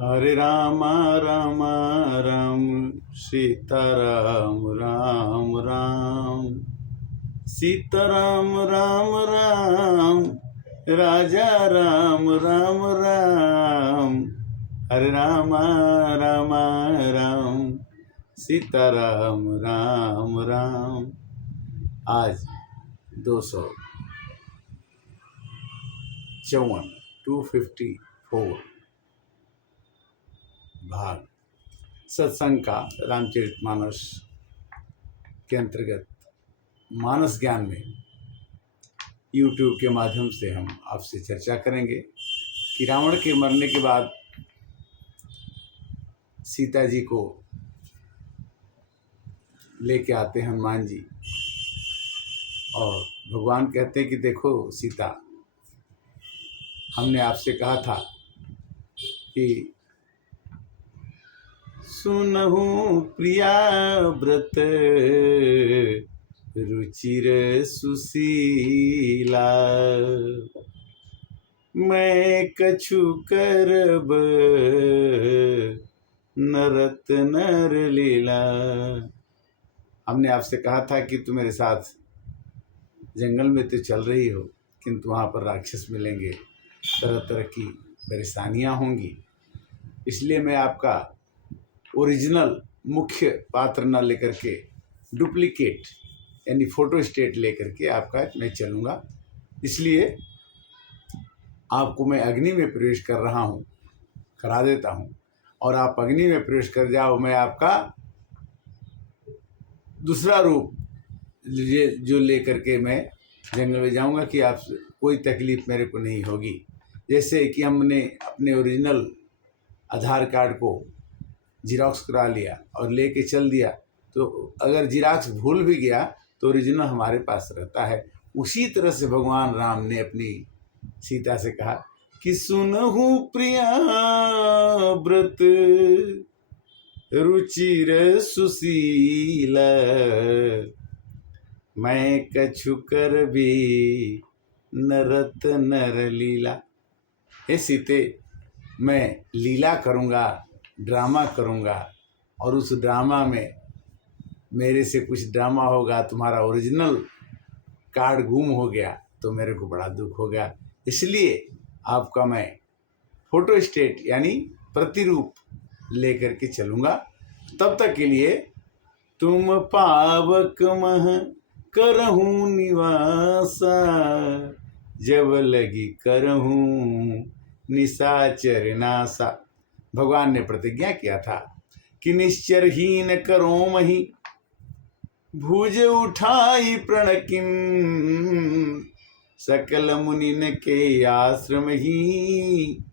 हरे राम राम राम सीताराम राम राम सीताराम राम राम राजा राम राम राम हरे राम राम राम सीताराम राम राम। आज 254 भाग सत्संग का रामचरितमानस के अंतर्गत मानस ज्ञान में YouTube के माध्यम से हम आपसे चर्चा करेंगे कि रावण के मरने के बाद सीता जी को लेके आते हैं हनुमान जी और भगवान कहते हैं कि देखो सीता, हमने आपसे कहा था कि सुनहु प्रिया व्रत रुचिर सुशीला, मैं कछु करब नरत नर लीला। हमने आपसे कहा था कि तुम मेरे साथ जंगल में तो चल रही हो, किंतु वहाँ पर राक्षस मिलेंगे, तरह तरह की परेशानियाँ होंगी, इसलिए मैं आपका ओरिजिनल मुख्य पात्र न लेकर के डुप्लीकेट यानी फोटो स्टेट लेकर के आपका मैं चलूँगा। इसलिए आपको मैं अग्नि में प्रवेश कर रहा हूँ, करा देता हूँ, और आप अग्नि में प्रवेश कर जाओ, मैं आपका दूसरा रूप जो लेकर के मैं जंगल में जाऊँगा कि आप कोई तकलीफ़ मेरे को नहीं होगी। जैसे कि हमने अपने ओरिजिनल आधार कार्ड को जिरॉक्स करा लिया और लेके चल दिया, तो अगर जिरॉक्स भूल भी गया तो ओरिजिनल हमारे पास रहता है। उसी तरह से भगवान राम ने अपनी सीता से कहा कि सुनहु प्रिया व्रत रुचिर सुशील, मैं कछु कर भी नरत नर लीला। हे सीते, मैं लीला करूँगा, ड्रामा करूँगा, और उस ड्रामा में मेरे से कुछ ड्रामा होगा, तुम्हारा ओरिजिनल कार्ड गुम हो गया तो मेरे को बड़ा दुख होगा। इसलिए आपका मैं फोटो स्टेट यानी प्रतिरूप लेकर के चलूँगा। तब तक के लिए तुम पावक मह करहूँ निवासा, जब लगी करहूँ निशाचर नासा। भगवान ने प्रतिज्ञा किया था कि निश्चरहीन करो मही, भुज उठाई प्रणकिन, सकल मुनिन के आश्रम ही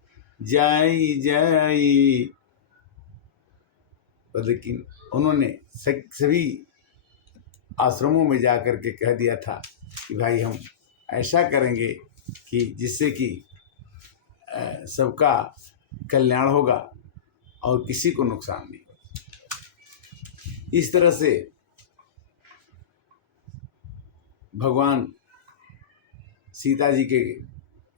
जाई जाई। लेकिन उन्होंने सभी आश्रमों में जाकर के कह दिया था कि भाई हम ऐसा करेंगे कि जिससे कि सबका कल्याण होगा और किसी को नुकसान नहीं होगा। इस तरह से भगवान सीता जी के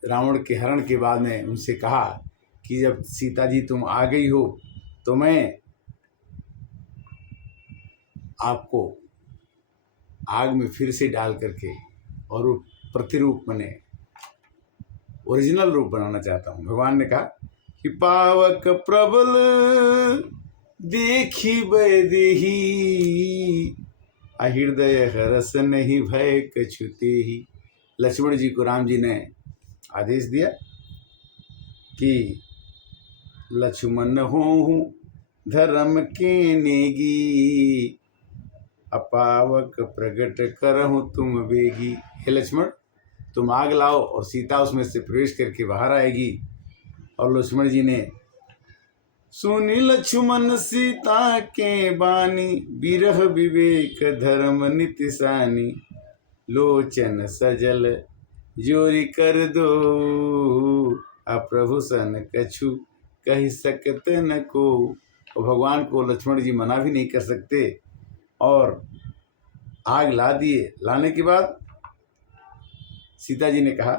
रावण के हरण के बाद में उनसे कहा कि जब सीता जी तुम आ गई हो तो मैं आपको आग में फिर से डाल करके और वो प्रतिरूप बने ओरिजिनल रूप बनाना चाहता हूँ। भगवान ने कहा कि पावक प्रबल देखी बैदेही, हृदय हरस नहीं भय कछुते ही। लक्ष्मण जी को राम जी ने आदेश दिया कि लक्ष्मण होहूँ धर्म के नेगी, अपावक प्रगट करहूँ तुम बेगी। हे लक्ष्मण, तुम आग लाओ और सीता उसमें से प्रवेश करके बाहर आएगी। और लक्ष्मण जी ने सुनी लक्ष्मण सीता के बानी, बिरह विवेक धर्म नितिशानी, लोचन सजल जोरी कर दो, अप्रभु सन कछु कह सकते न को। और भगवान को लक्ष्मण जी मना भी नहीं कर सकते और आग ला दिए। लाने के बाद सीता जी ने कहा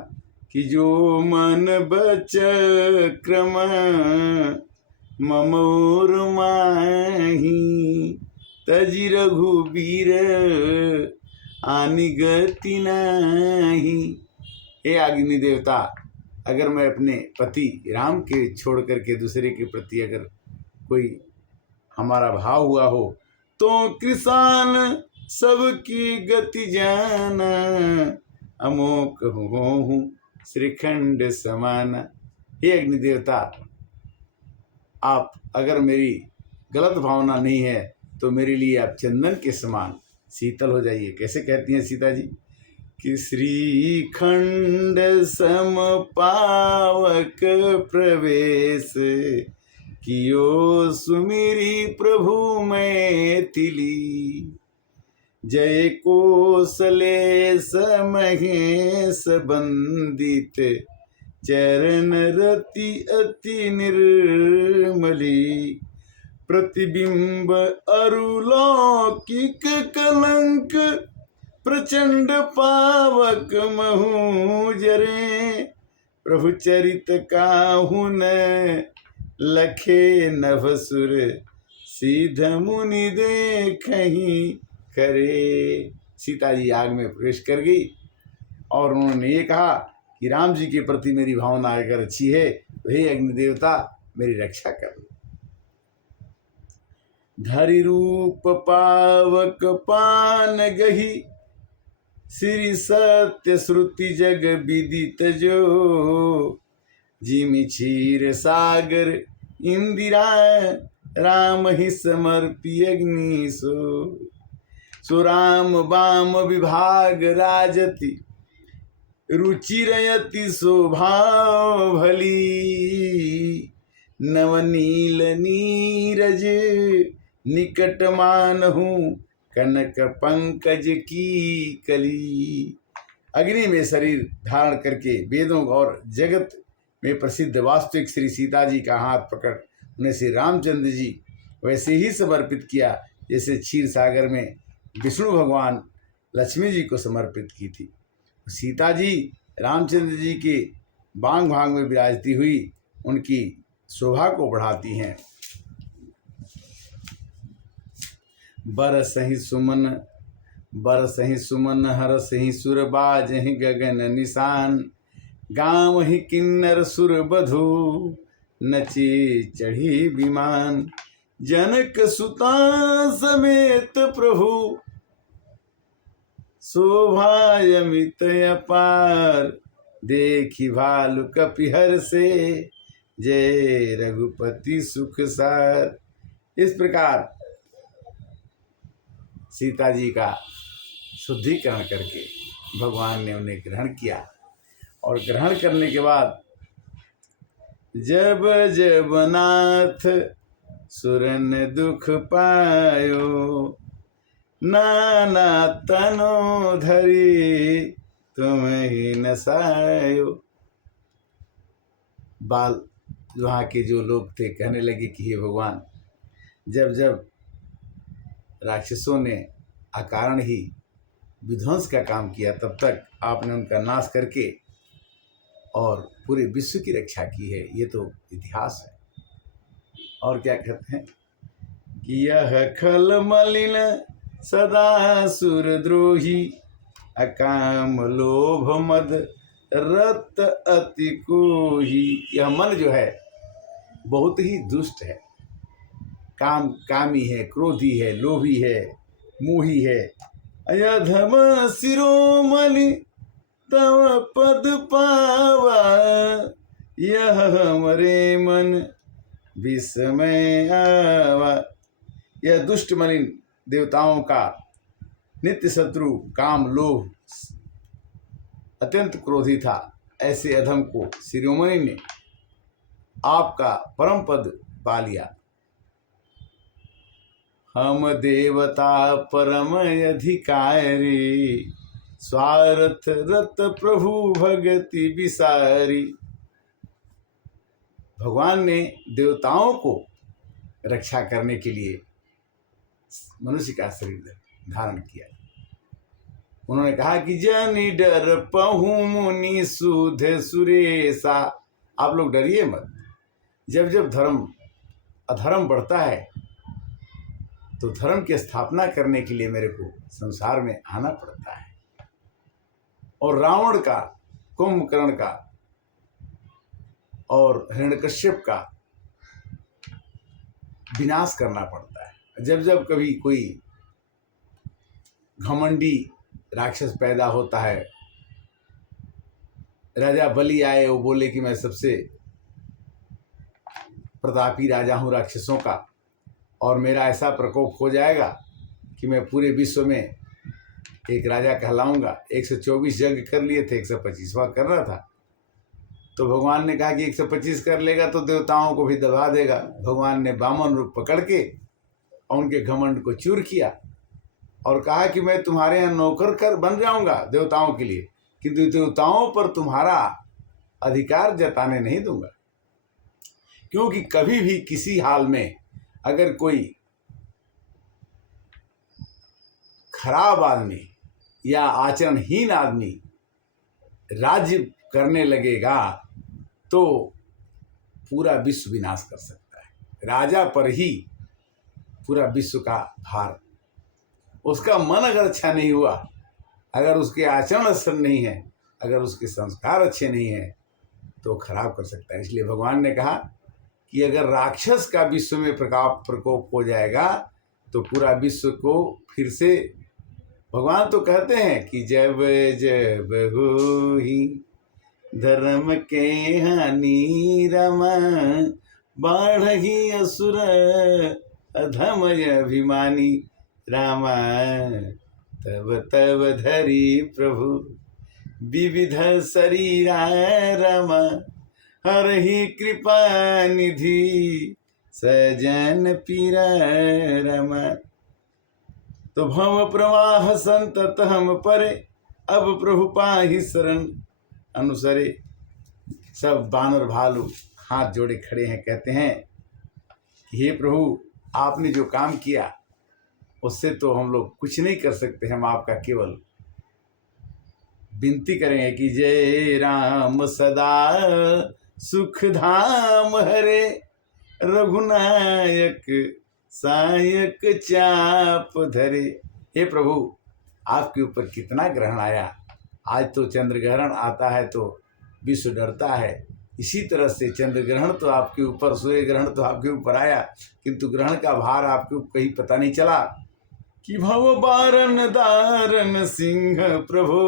कि जो मन बच क्रम ममोर माही तजि रघुबीर आनि गति नाही। हे अग्नि देवता, अगर मैं अपने पति राम के छोड़ करके दूसरे के प्रति अगर कोई हमारा भाव हुआ हो तो किसान सबकी गति जाना, अमोक हूँ श्रीखंड समाना। हे अग्नि देवता, आप अगर मेरी गलत भावना नहीं है तो मेरे लिए आप चंदन के समान शीतल हो जाइए। कैसे कहती हैं सीता जी कि श्रीखंड सम पावक प्रवेश कियो सुमिरी प्रभु मैथिली। जय कोसलेश महेश बंदित चरण रति अति निर्मली। प्रतिबिंब अरुलौकिक कलंक प्रचंड पावक महु जरे। प्रभु चरित काहुन लखे नभसुर सीध मुनि देखहि करे। सीता जी आग में प्रवेश कर गई और उन्होंने ये कहा कि राम जी के प्रति मेरी भावना अगर अच्छी है तो हे अग्नि देवता मेरी रक्षा कर। धरि रूप पावक पान गही श्री सत्य श्रुति जग विदित जो। जिमि क्षीर सागर इंदिरा राम ही समर्पी अग्नि सो। सो राम वाम विभाग राजति रुचिरयति शोभाव भली। नवनील नीरज निकट मानहु कनक पंकज की कली। अग्नि में शरीर धारण करके वेदों और जगत में प्रसिद्ध वास्तविक श्री सीता जी का हाथ पकड़ उन्हें श्री रामचंद्र जी वैसे ही समर्पित किया जैसे क्षीर सागर में विष्णु भगवान लक्ष्मी जी को समर्पित की थी। सीता जी रामचंद्र जी के बांग भाग में विराजती हुई उनकी शोभा को बढ़ाती हैं। बरसहि सुमन हरसहि सुर बाजहि गगन निशान। गावहि किन्नर सुर बधु नचे चढ़ी विमान। जनक सुता समेत प्रभु शोभायमित अपार। देखी भालु कपिहर से जय रघुपति सुख सार। इस प्रकार सीता जी का शुद्धिकरण करके भगवान ने उन्हें ग्रहण किया और ग्रहण करने के बाद जब जब नाथ सुरन दुख पायो नाना तनो धरी तुम ही नसायो। बाल वहाँ के जो लोग थे कहने लगे कि हे भगवान, जब जब राक्षसों ने अकारण ही विध्वंस का काम किया तब तक आपने उनका नाश करके और पूरे विश्व की रक्षा की है। ये तो इतिहास है। और क्या कहते हैं कि यह खल मलिन सदा सुरद्रोही अकाम लोभ मद रत अति कोही। यह मन जो है बहुत ही दुष्ट है, कामी है, क्रोधी है, लोभी है, मोही है। अयधम शिरोमणि तव पद पावा यह हमरे मन विस्मय आवा। यह दुष्ट मलिन देवताओं का नित्य शत्रु काम लोभ अत्यंत क्रोधी था। ऐसे अधम को शिरोमणि ने आपका परम पद पा लिया। हम देवता परम अधिकारी स्वार्थ रत प्रभु भगति विसारी। भगवान ने देवताओं को रक्षा करने के लिए मनुष्य का शरीर धारण किया। उन्होंने कहा कि जनि डर पहु मुनि सुध सुरेशा। आप लोग डरिए मत। जब जब धर्म अधर्म बढ़ता है तो धर्म की स्थापना करने के लिए मेरे को संसार में आना पड़ता है, और रावण का, कुंभकर्ण का और हिरण्यकश्यप का विनाश करना पड़ता है। जब जब कभी कोई घमंडी राक्षस पैदा होता है, राजा बलि आए, वो बोले कि मैं सबसे प्रतापी राजा हूँ राक्षसों का, और मेरा ऐसा प्रकोप हो जाएगा कि मैं पूरे विश्व में एक राजा कहलाऊंगा। 124 यज्ञ कर लिए थे, 125वां कर रहा था। तो भगवान ने कहा कि 125 कर लेगा तो देवताओं को भी दबा देगा। भगवान ने वामन रूप पकड़ के और उनके घमंड को चूर किया और कहा कि मैं तुम्हारे यहाँ नौकर कर बन जाऊंगा देवताओं के लिए, किंतु देवताओं पर तुम्हारा अधिकार जताने नहीं दूंगा। क्योंकि कभी भी किसी हाल में अगर कोई खराब आदमी या आचरणहीन आदमी राज्य करने लगेगा तो पूरा विश्व विनाश कर सकता है। राजा पर ही पूरा विश्व का भार, उसका मन अगर अच्छा नहीं हुआ, अगर उसके आचरण अच्छा नहीं है, अगर उसके संस्कार अच्छे नहीं हैं तो खराब कर सकता है। इसलिए भगवान ने कहा कि अगर राक्षस का विश्व में प्रकोप हो जाएगा तो पूरा विश्व को फिर से, भगवान तो कहते हैं कि जब जब होई धर्म के हानि रमा, बाढ़ही असुर अधम अभिमानी, रामा तब तब धरी प्रभु विविध शरीरा रमा, हरहि कृपा निधि सजन पीरा रमा। तो भव प्रवाह संतत हम परे, अब प्रभु पाहि शरण अनुसरे। सब बानर भालू हाथ जोड़े खड़े हैं, कहते हैं कि हे प्रभु, आपने जो काम किया उससे तो हम लोग कुछ नहीं कर सकते, हम आपका केवल विनती करेंगे कि जय राम सदा सुख धाम हरे, रघुनायक सायक चाप धरे। हे प्रभु, आपके ऊपर कितना ग्रहण आया। आज तो चंद्र ग्रहण आता है तो विश्व डरता है, इसी तरह से चंद्र ग्रहण तो आपके ऊपर, सूर्य ग्रहण तो आपके ऊपर आया, किंतु ग्रहण का भार आपके ऊपर कहीं पता नहीं चला। कि भव बारन दारन सिंह प्रभु,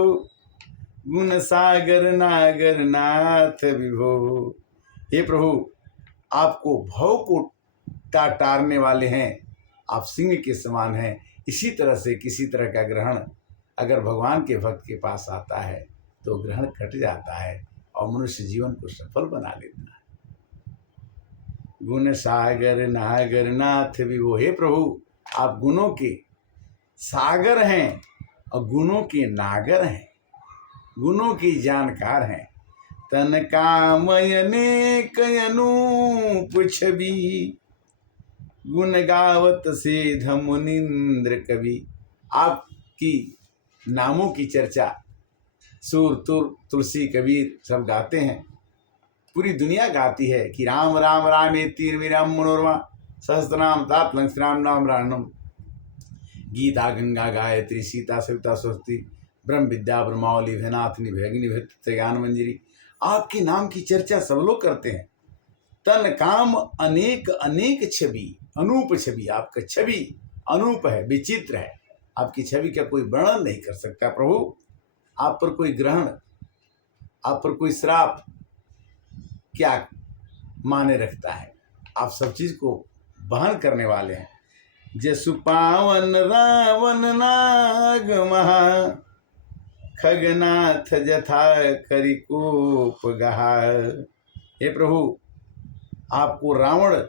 गुण सागर नागर नाथ विभो। हे प्रभु, आपको भव को टारने वाले हैं, आप सिंह के समान हैं। इसी तरह से किसी तरह का ग्रहण अगर भगवान के भक्त के पास आता है तो ग्रहण कट जाता है और मनुष्य जीवन को सफल बना लेता है। गुण सागर नागर नाथ विभो। हे प्रभु, आप गुणों के सागर हैं और गुणों के नागर हैं, गुणों की जानकार हैं। तन कामयने कयनूप छवि, गुण गावत से धमुनिंद्र कवि। आपकी नामों की चर्चा सूर तुर तुलसी कबीर सब गाते हैं, पूरी दुनिया गाती है कि राम राम रामेति रविराम मनोरमा, सहस्रनाम तात लंघ्राम नाम राणम। गीता गंगा गायत्री सीता सविता स्वस्ति, ब्रह्म विद्या ब्रह्मावली भैनाथ निभैगिनी भृत्य ज्ञान मंजरी। आपके नाम की चर्चा सब लोग करते हैं। तन काम अनेक अनेक छवि, अनूप छवि। आपका छवि अनूप है, विचित्र है। आपकी छवि का कोई वर्णन नहीं कर सकता। प्रभु, आप पर कोई ग्रहण, आप पर कोई श्राप क्या माने रखता है। आप सब चीज को वहन करने वाले हैं। जसु पावन रावण नाग महा, खगनाथ जथा करिकूप गहा। हे प्रभु, आपको रावण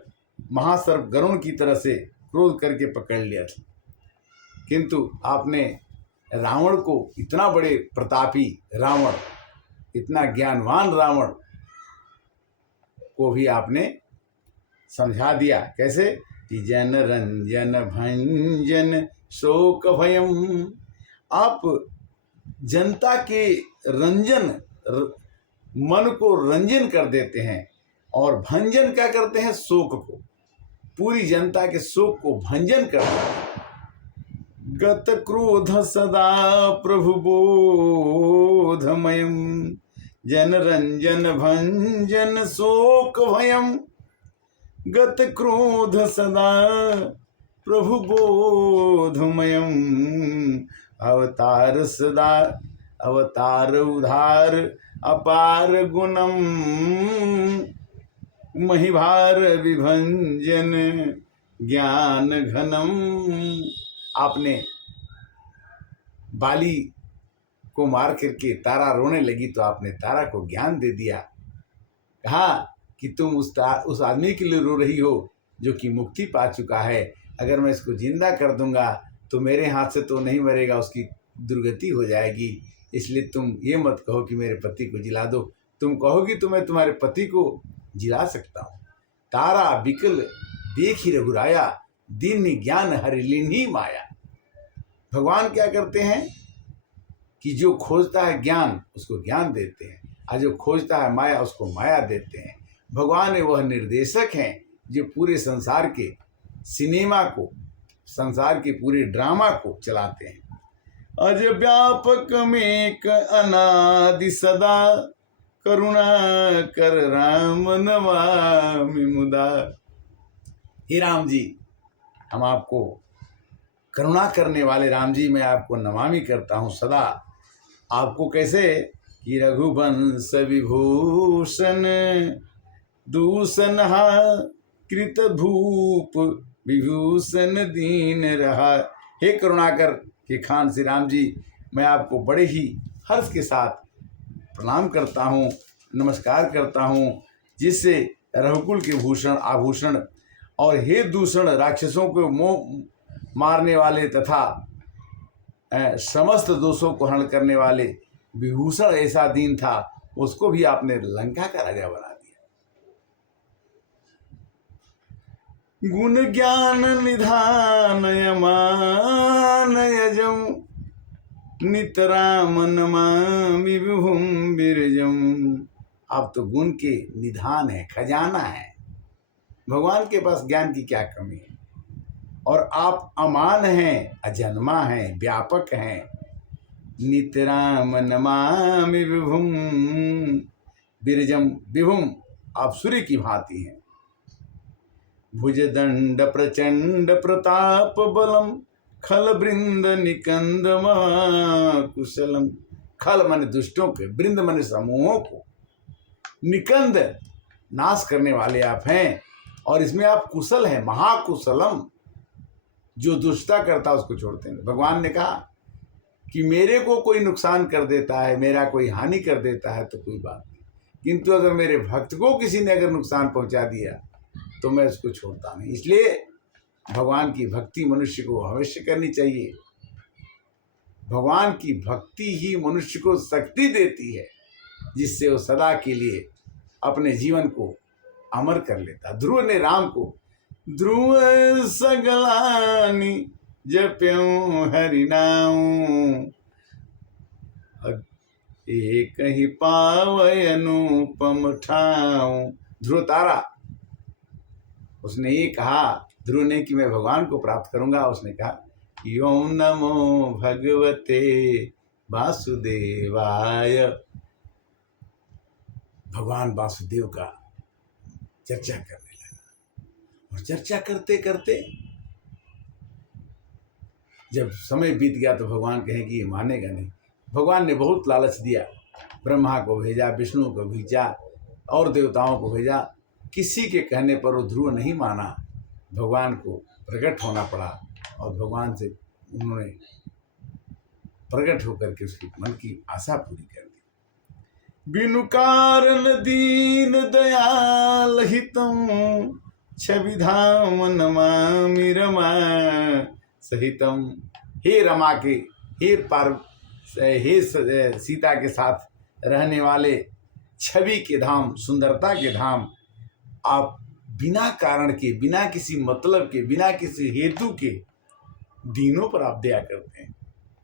महासर्प गरुण की तरह से क्रोध करके पकड़ लिया था, किंतु आपने रावण को, इतना बड़े प्रतापी रावण, इतना ज्ञानवान रावण को भी आपने समझा दिया। कैसे? कि जन रंजन भंजन शोक भयम। आप जनता के रंजन, मन को रंजन कर देते हैं, और भंजन क्या करते हैं? शोक को। पूरी जनता के शोक को भंजन करता है। गत क्रोध सदा प्रभु बोधमयम, जन रंजन भंजन शोक भयम। गत क्रोध सदा प्रभु बोधमयम, अवतार सदा अवतार उधार अपार गुणम। महिभार विभंजन ज्ञान घनम। आपने बाली को मार करके तारा रोने लगी तो आपने तारा को ज्ञान दे दिया। कहा कि तुम उस आदमी के लिए रो रही हो जो कि मुक्ति पा चुका है। अगर मैं इसको जिंदा कर दूंगा तो मेरे हाथ से तो नहीं मरेगा, उसकी दुर्गति हो जाएगी। इसलिए तुम ये मत कहो कि मेरे पति को जिला दो। तुम कहोगी तो मैं तुम्हारे पति को जिला सकता हूँ। तारा बिकल देखी रघुराया, दीन ज्ञान हरि लीन्ही माया। भगवान क्या करते हैं कि जो खोजता है ज्ञान उसको ज्ञान देते हैं, और जो खोजता है माया उसको माया देते हैं। भगवान वह निर्देशक हैं जो पूरे संसार के सिनेमा को, संसार के पूरे ड्रामा को चलाते हैं। अज व्यापक में अनादि सदा, करुणा कर राम नमामि मुदा। हे राम जी, हम आपको करुणा करने वाले राम जी, मैं आपको नमामि करता हूँ सदा। आपको कैसे कि रघुवंश विभूषण दूषण कृत भूप विभूषण दीन रहा। हे करुणाकर के खान श्री राम जी, मैं आपको बड़े ही हर्ष के साथ प्रणाम करता हूँ, नमस्कार करता हूँ, जिससे रघुकुल के भूषण आभूषण और हे दूषण राक्षसों को मारने वाले तथा समस्त दोषों को हरण करने वाले विभूषण ऐसा दीन था, उसको भी आपने लंका का राजा बना दिया। गुण ज्ञान निधान यमान यजम, नितराम नमामि विभुम बिरजम। आप तो गुण के निधान है, खजाना है। भगवान के पास ज्ञान की क्या कमी है। और आप अमान हैं, अजन्मा हैं, व्यापक हैं। नितराम नमामि विभुम बिरजम। विभुम, आप सूर्य की भांति हैं। भुजदंड प्रचंड प्रताप बलम, खल बृंद निकंद कुशलम। खल मन दुष्टों के, बृंद मन समूहों को, निकंद नाश करने वाले आप हैं। और इसमें आप कुशल हैं, महाकुशलम। जो दुष्टता करता है उसको छोड़ते हैं। भगवान ने कहा कि मेरे को कोई नुकसान कर देता है, मेरा कोई हानि कर देता है तो कोई बात नहीं, किंतु अगर मेरे भक्त को किसी ने अगर नुकसान पहुंचा दिया तो मैं उसको छोड़ता नहीं। इसलिए भगवान की भक्ति मनुष्य को अवश्य करनी चाहिए। भगवान की भक्ति ही मनुष्य को शक्ति देती है, जिससे वो सदा के लिए अपने जीवन को अमर कर लेता। ध्रुव ने राम को ध्रुव सगलानि जप्यों हरि नाम, एक ही पावै अनुपम ठाऊं। ध्रुव तारा, उसने ये कहा ध्रुव ने कि मैं भगवान को प्राप्त करूंगा। उसने कहा ओम नमो भगवते वासुदेवाय। भगवान वासुदेव का चर्चा करने लगा, और चर्चा करते करते जब समय बीत गया तो भगवान कहें कि ये मानेगा नहीं। भगवान ने बहुत लालच दिया, ब्रह्मा को भेजा, विष्णु को भेजा और देवताओं को भेजा। किसी के कहने पर वो ध्रुव नहीं माना। भगवान को प्रकट होना पड़ा और भगवान से उन्होंने प्रकट होकर के उसकी मन की आशा पूरी कर दी। बिनु कारण दीन दयाल हितम, छवि धाम नमामि रमा सहितम। हे रमा के, हे सीता के साथ रहने वाले छवि के धाम, सुंदरता के धाम, आप बिना कारण के, बिना किसी मतलब के, बिना किसी हेतु के दीनों पर आप दया करते हैं।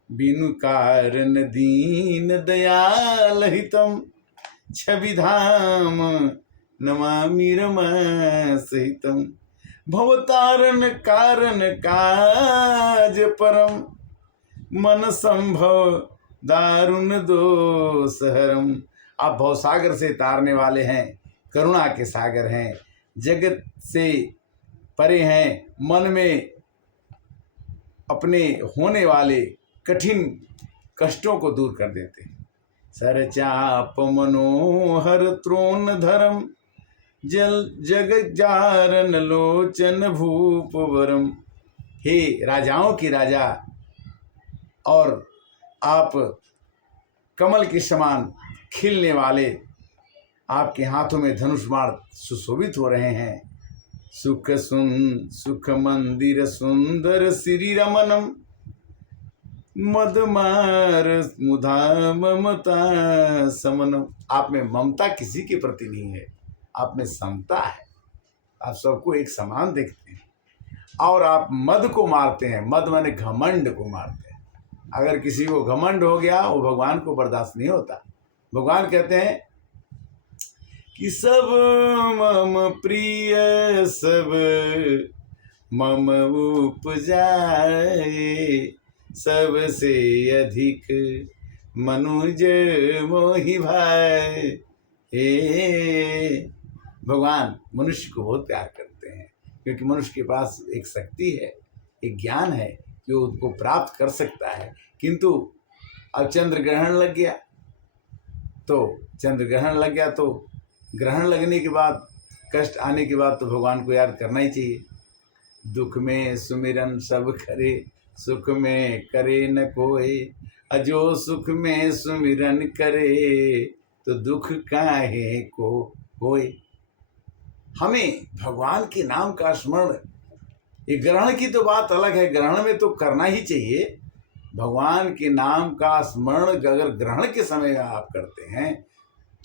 बिनु कारण दीन दयाल हितम, छवि धाम नमामि रमा सहितम। भवतारण कारण काज परम, मन संभव दारुण दोष हरम। आप भवसागर से तारने वाले हैं, करुणा के सागर हैं, जगत से परे हैं, मन में अपने होने वाले कठिन कष्टों को दूर कर देते हैं। सरचाप मनोहर त्रोण धरम, जल जग जारन लोचन भूप वरम। हे राजाओं के राजा, और आप कमल के समान खिलने वाले, आपके हाथों में धनुष बाण सुशोभित हो रहे हैं। सुख मंदिर सुंदर श्री रमनम, मदमार मुधा ममता समनम। आप में ममता किसी के प्रति नहीं है, आप में समता है, आप सबको एक समान देखते हैं। और आप मद को मारते हैं, मद माने घमंड को मारते हैं। अगर किसी को घमंड हो गया, वो भगवान को बर्दाश्त नहीं होता। भगवान कहते हैं कि सब मम प्रिय, सब मम उपजाए, सबसे अधिक मनुज मोहि भाई। हे भगवान मनुष्य को बहुत प्यार करते हैं, क्योंकि मनुष्य के पास एक शक्ति है, एक ज्ञान है कि वो उसको प्राप्त कर सकता है। किंतु अब चंद्र ग्रहण लग गया, तो ग्रहण लगने के बाद, कष्ट आने के बाद तो भगवान को याद करना ही चाहिए। दुख में सुमिरन सब करे, सुख में करे न कोई, अजो सुख में सुमिरन करे, तो दुख काहे को होए। हमें भगवान के नाम का स्मरण, ये ग्रहण की तो बात अलग है, ग्रहण में तो करना ही चाहिए। भगवान के नाम का स्मरण अगर ग्रहण के समय आप करते हैं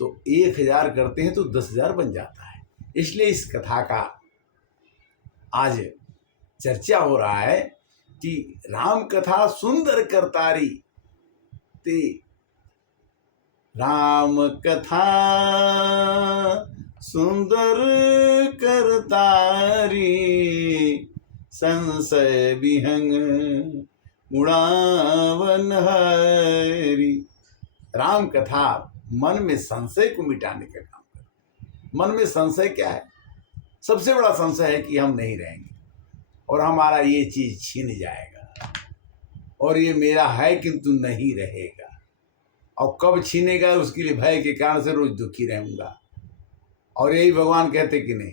तो 1000 करते हैं तो 10,000 बन जाता है। इसलिए इस कथा का आज चर्चा हो रहा है कि राम कथा सुंदर करतारी ते, राम कथा सुंदर करतारी, संशय विहंग उड़ावन हरी। राम कथा मन में संशय को मिटाने का काम करती। मन में संशय क्या है? सबसे बड़ा संशय है कि हम नहीं रहेंगे और हमारा ये चीज छीन जाएगा, और ये मेरा है किंतु नहीं रहेगा, और कब छीनेगा उसके लिए भय के कारण से रोज दुखी रहूंगा। और यही भगवान कहते कि नहीं,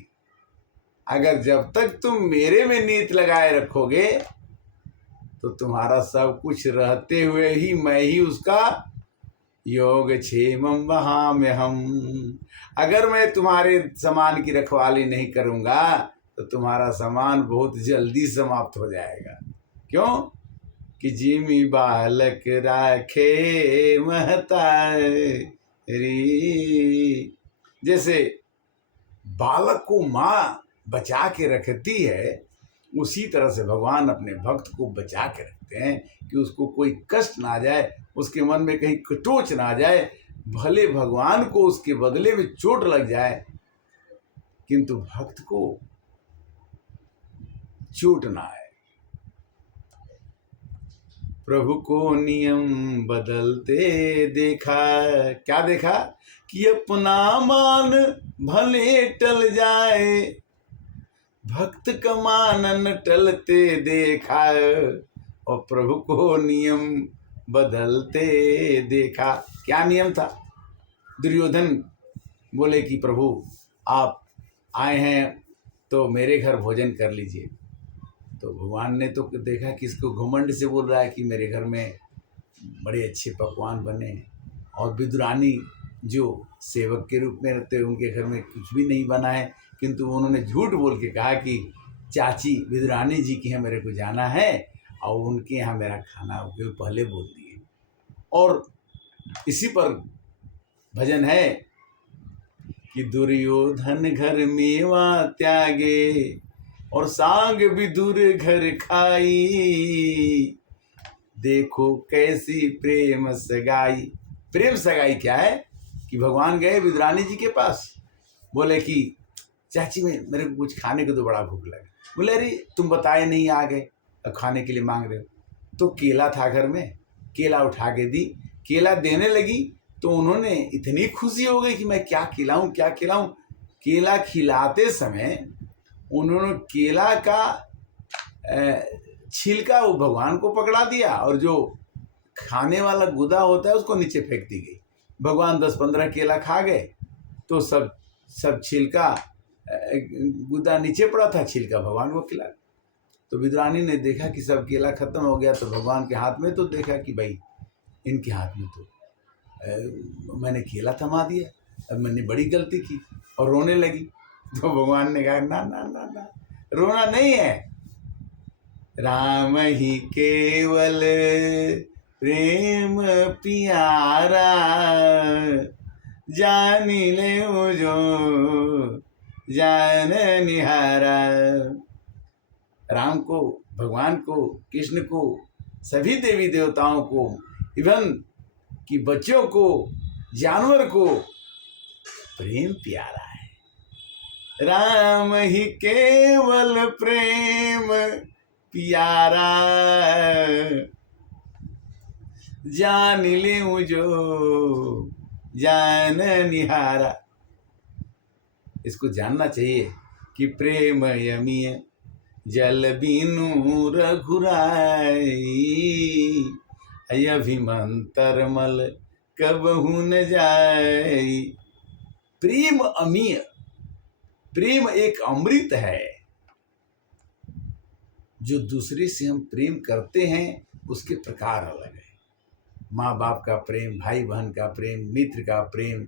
अगर जब तक तुम मेरे में नीत लगाए रखोगे तो तुम्हारा सब कुछ रहते हुए ही मैं ही उसका योग क्षेमम वहां हम। अगर मैं तुम्हारे सामान की रखवाली नहीं करूंगा तो तुम्हारा सामान बहुत जल्दी समाप्त हो जाएगा। क्यों? कि जिमी बालक राखे महतारी। जैसे बालक को माँ बचा के रखती है, उसी तरह से भगवान अपने भक्त को बचा के रखते हैं कि उसको कोई कष्ट ना जाए, उसके मन में कहीं कटोच ना जाए। भले भगवान को उसके बदले में चोट लग जाए, किंतु भक्त को चोट ना आए। प्रभु को नियम बदलते देखा, क्या देखा? कि अपना मान भले टल जाए, भक्त का मानन टलते देखा, और प्रभु को नियम बदलते देखा। क्या नियम था? दुर्योधन बोले कि प्रभु आप आए हैं तो मेरे घर भोजन कर लीजिए। तो भगवान ने तो देखा कि इसको घमंड से बोल रहा है कि मेरे घर में बड़े अच्छे पकवान बने, और विदुरानी जो सेवक के रूप में रहते हैं उनके घर में कुछ भी नहीं बना है, किंतु उन्होंने झूठ बोल के कहा कि चाची विदुरानी जी के यहाँ मेरे को जाना है और उनके यहाँ मेरा खाना हो, पहले बोल दिए। और इसी पर भजन है कि दुर्योधन घर मेवा त्यागे, और सांग विदुर घर खाई, देखो कैसी प्रेम सगाई। प्रेम सगाई क्या है? कि भगवान गए विदुरानी जी के पास, बोले कि चाची मेरे को कुछ खाने को तो बड़ा भूख लगा। बोले अरे तुम बताए नहीं आ गए, अब खाने के लिए मांग रहे हो। तो केला था घर में, केला उठा के दी, केला देने लगी तो उन्होंने इतनी खुशी हो गई कि मैं क्या खिलाऊं क्या खिलाऊं। केला खिलाते समय उन्होंने केला का छिलका वो भगवान को पकड़ा दिया और जो खाने वाला गुदा होता है उसको नीचे फेंक दी गई। भगवान 10-15 केला खा गए तो सब छिलका गुदा नीचे पड़ा था, छिलका भगवान को खिला। तो विद्रानी ने देखा कि सब केला खत्म हो गया, तो भगवान के हाथ में तो देखा कि भाई इनके हाथ में तो मैंने केला थमा दिया, अब मैंने बड़ी गलती की, और रोने लगी। तो भगवान ने कहा ना ना ना ना, रोना नहीं है, राम ही केवल प्रेम प्यारा, जान ले मुझो जान निहारा। राम को, भगवान को, कृष्ण को, सभी देवी देवताओं को, इवन कि बच्चों को, जानवर को प्रेम प्यारा है। राम ही केवल प्रेम प्यारा, जान ले मुझो जान निहारा। इसको जानना चाहिए कि प्रेम यमीय जल बीनु रघुराई, अभिमंतर मल कबहु न जाई। प्रेम अमीय, प्रेम एक अमृत है। जो दूसरे से हम प्रेम करते हैं उसके प्रकार अलग है। माँ बाप का प्रेम, भाई बहन का प्रेम, मित्र का प्रेम,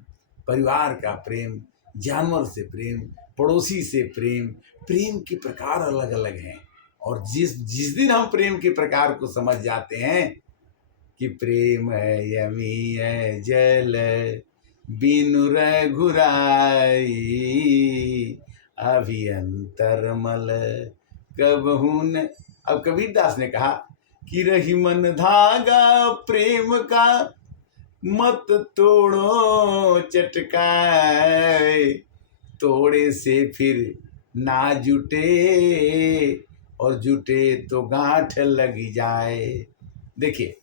परिवार का प्रेम, जानवर से प्रेम, पड़ोसी से प्रेम, प्रेम के प्रकार अलग अलग हैं। और जिस दिन हम प्रेम के प्रकार को समझ जाते हैं कि प्रेम है यमी है जल बिनु रघुराई, अभियंतर मल कबहु न। अब कबीरदास ने कहा कि रही मन धागा प्रेम का, मत तोड़ो चटकाए, तोड़े से फिर ना जुटे, और जुटे तो गांठ लग जाए। देखिए,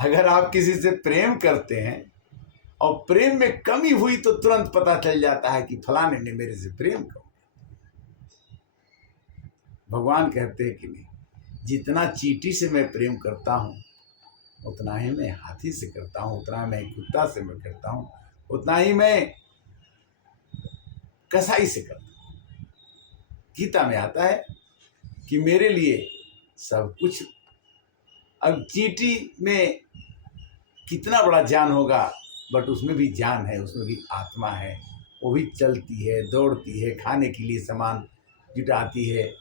अगर आप किसी से प्रेम करते हैं और प्रेम में कमी हुई तो तुरंत पता चल जाता है कि फलाने ने मेरे से प्रेम किया। भगवान कहते हैं कि नहीं, जितना चींटी से मैं प्रेम करता हूँ उतना ही मैं हाथी से करता हूँ, उतना मैं कुत्ता से मैं करता हूँ, उतना ही मैं कसाई से करता हूँ। गीता में आता है कि मेरे लिए सब कुछ। अब चींटी में कितना बड़ा जान होगा, बट उसमें भी जान है, उसमें भी आत्मा है, वो भी चलती है, दौड़ती है, खाने के लिए सामान जुटाती है।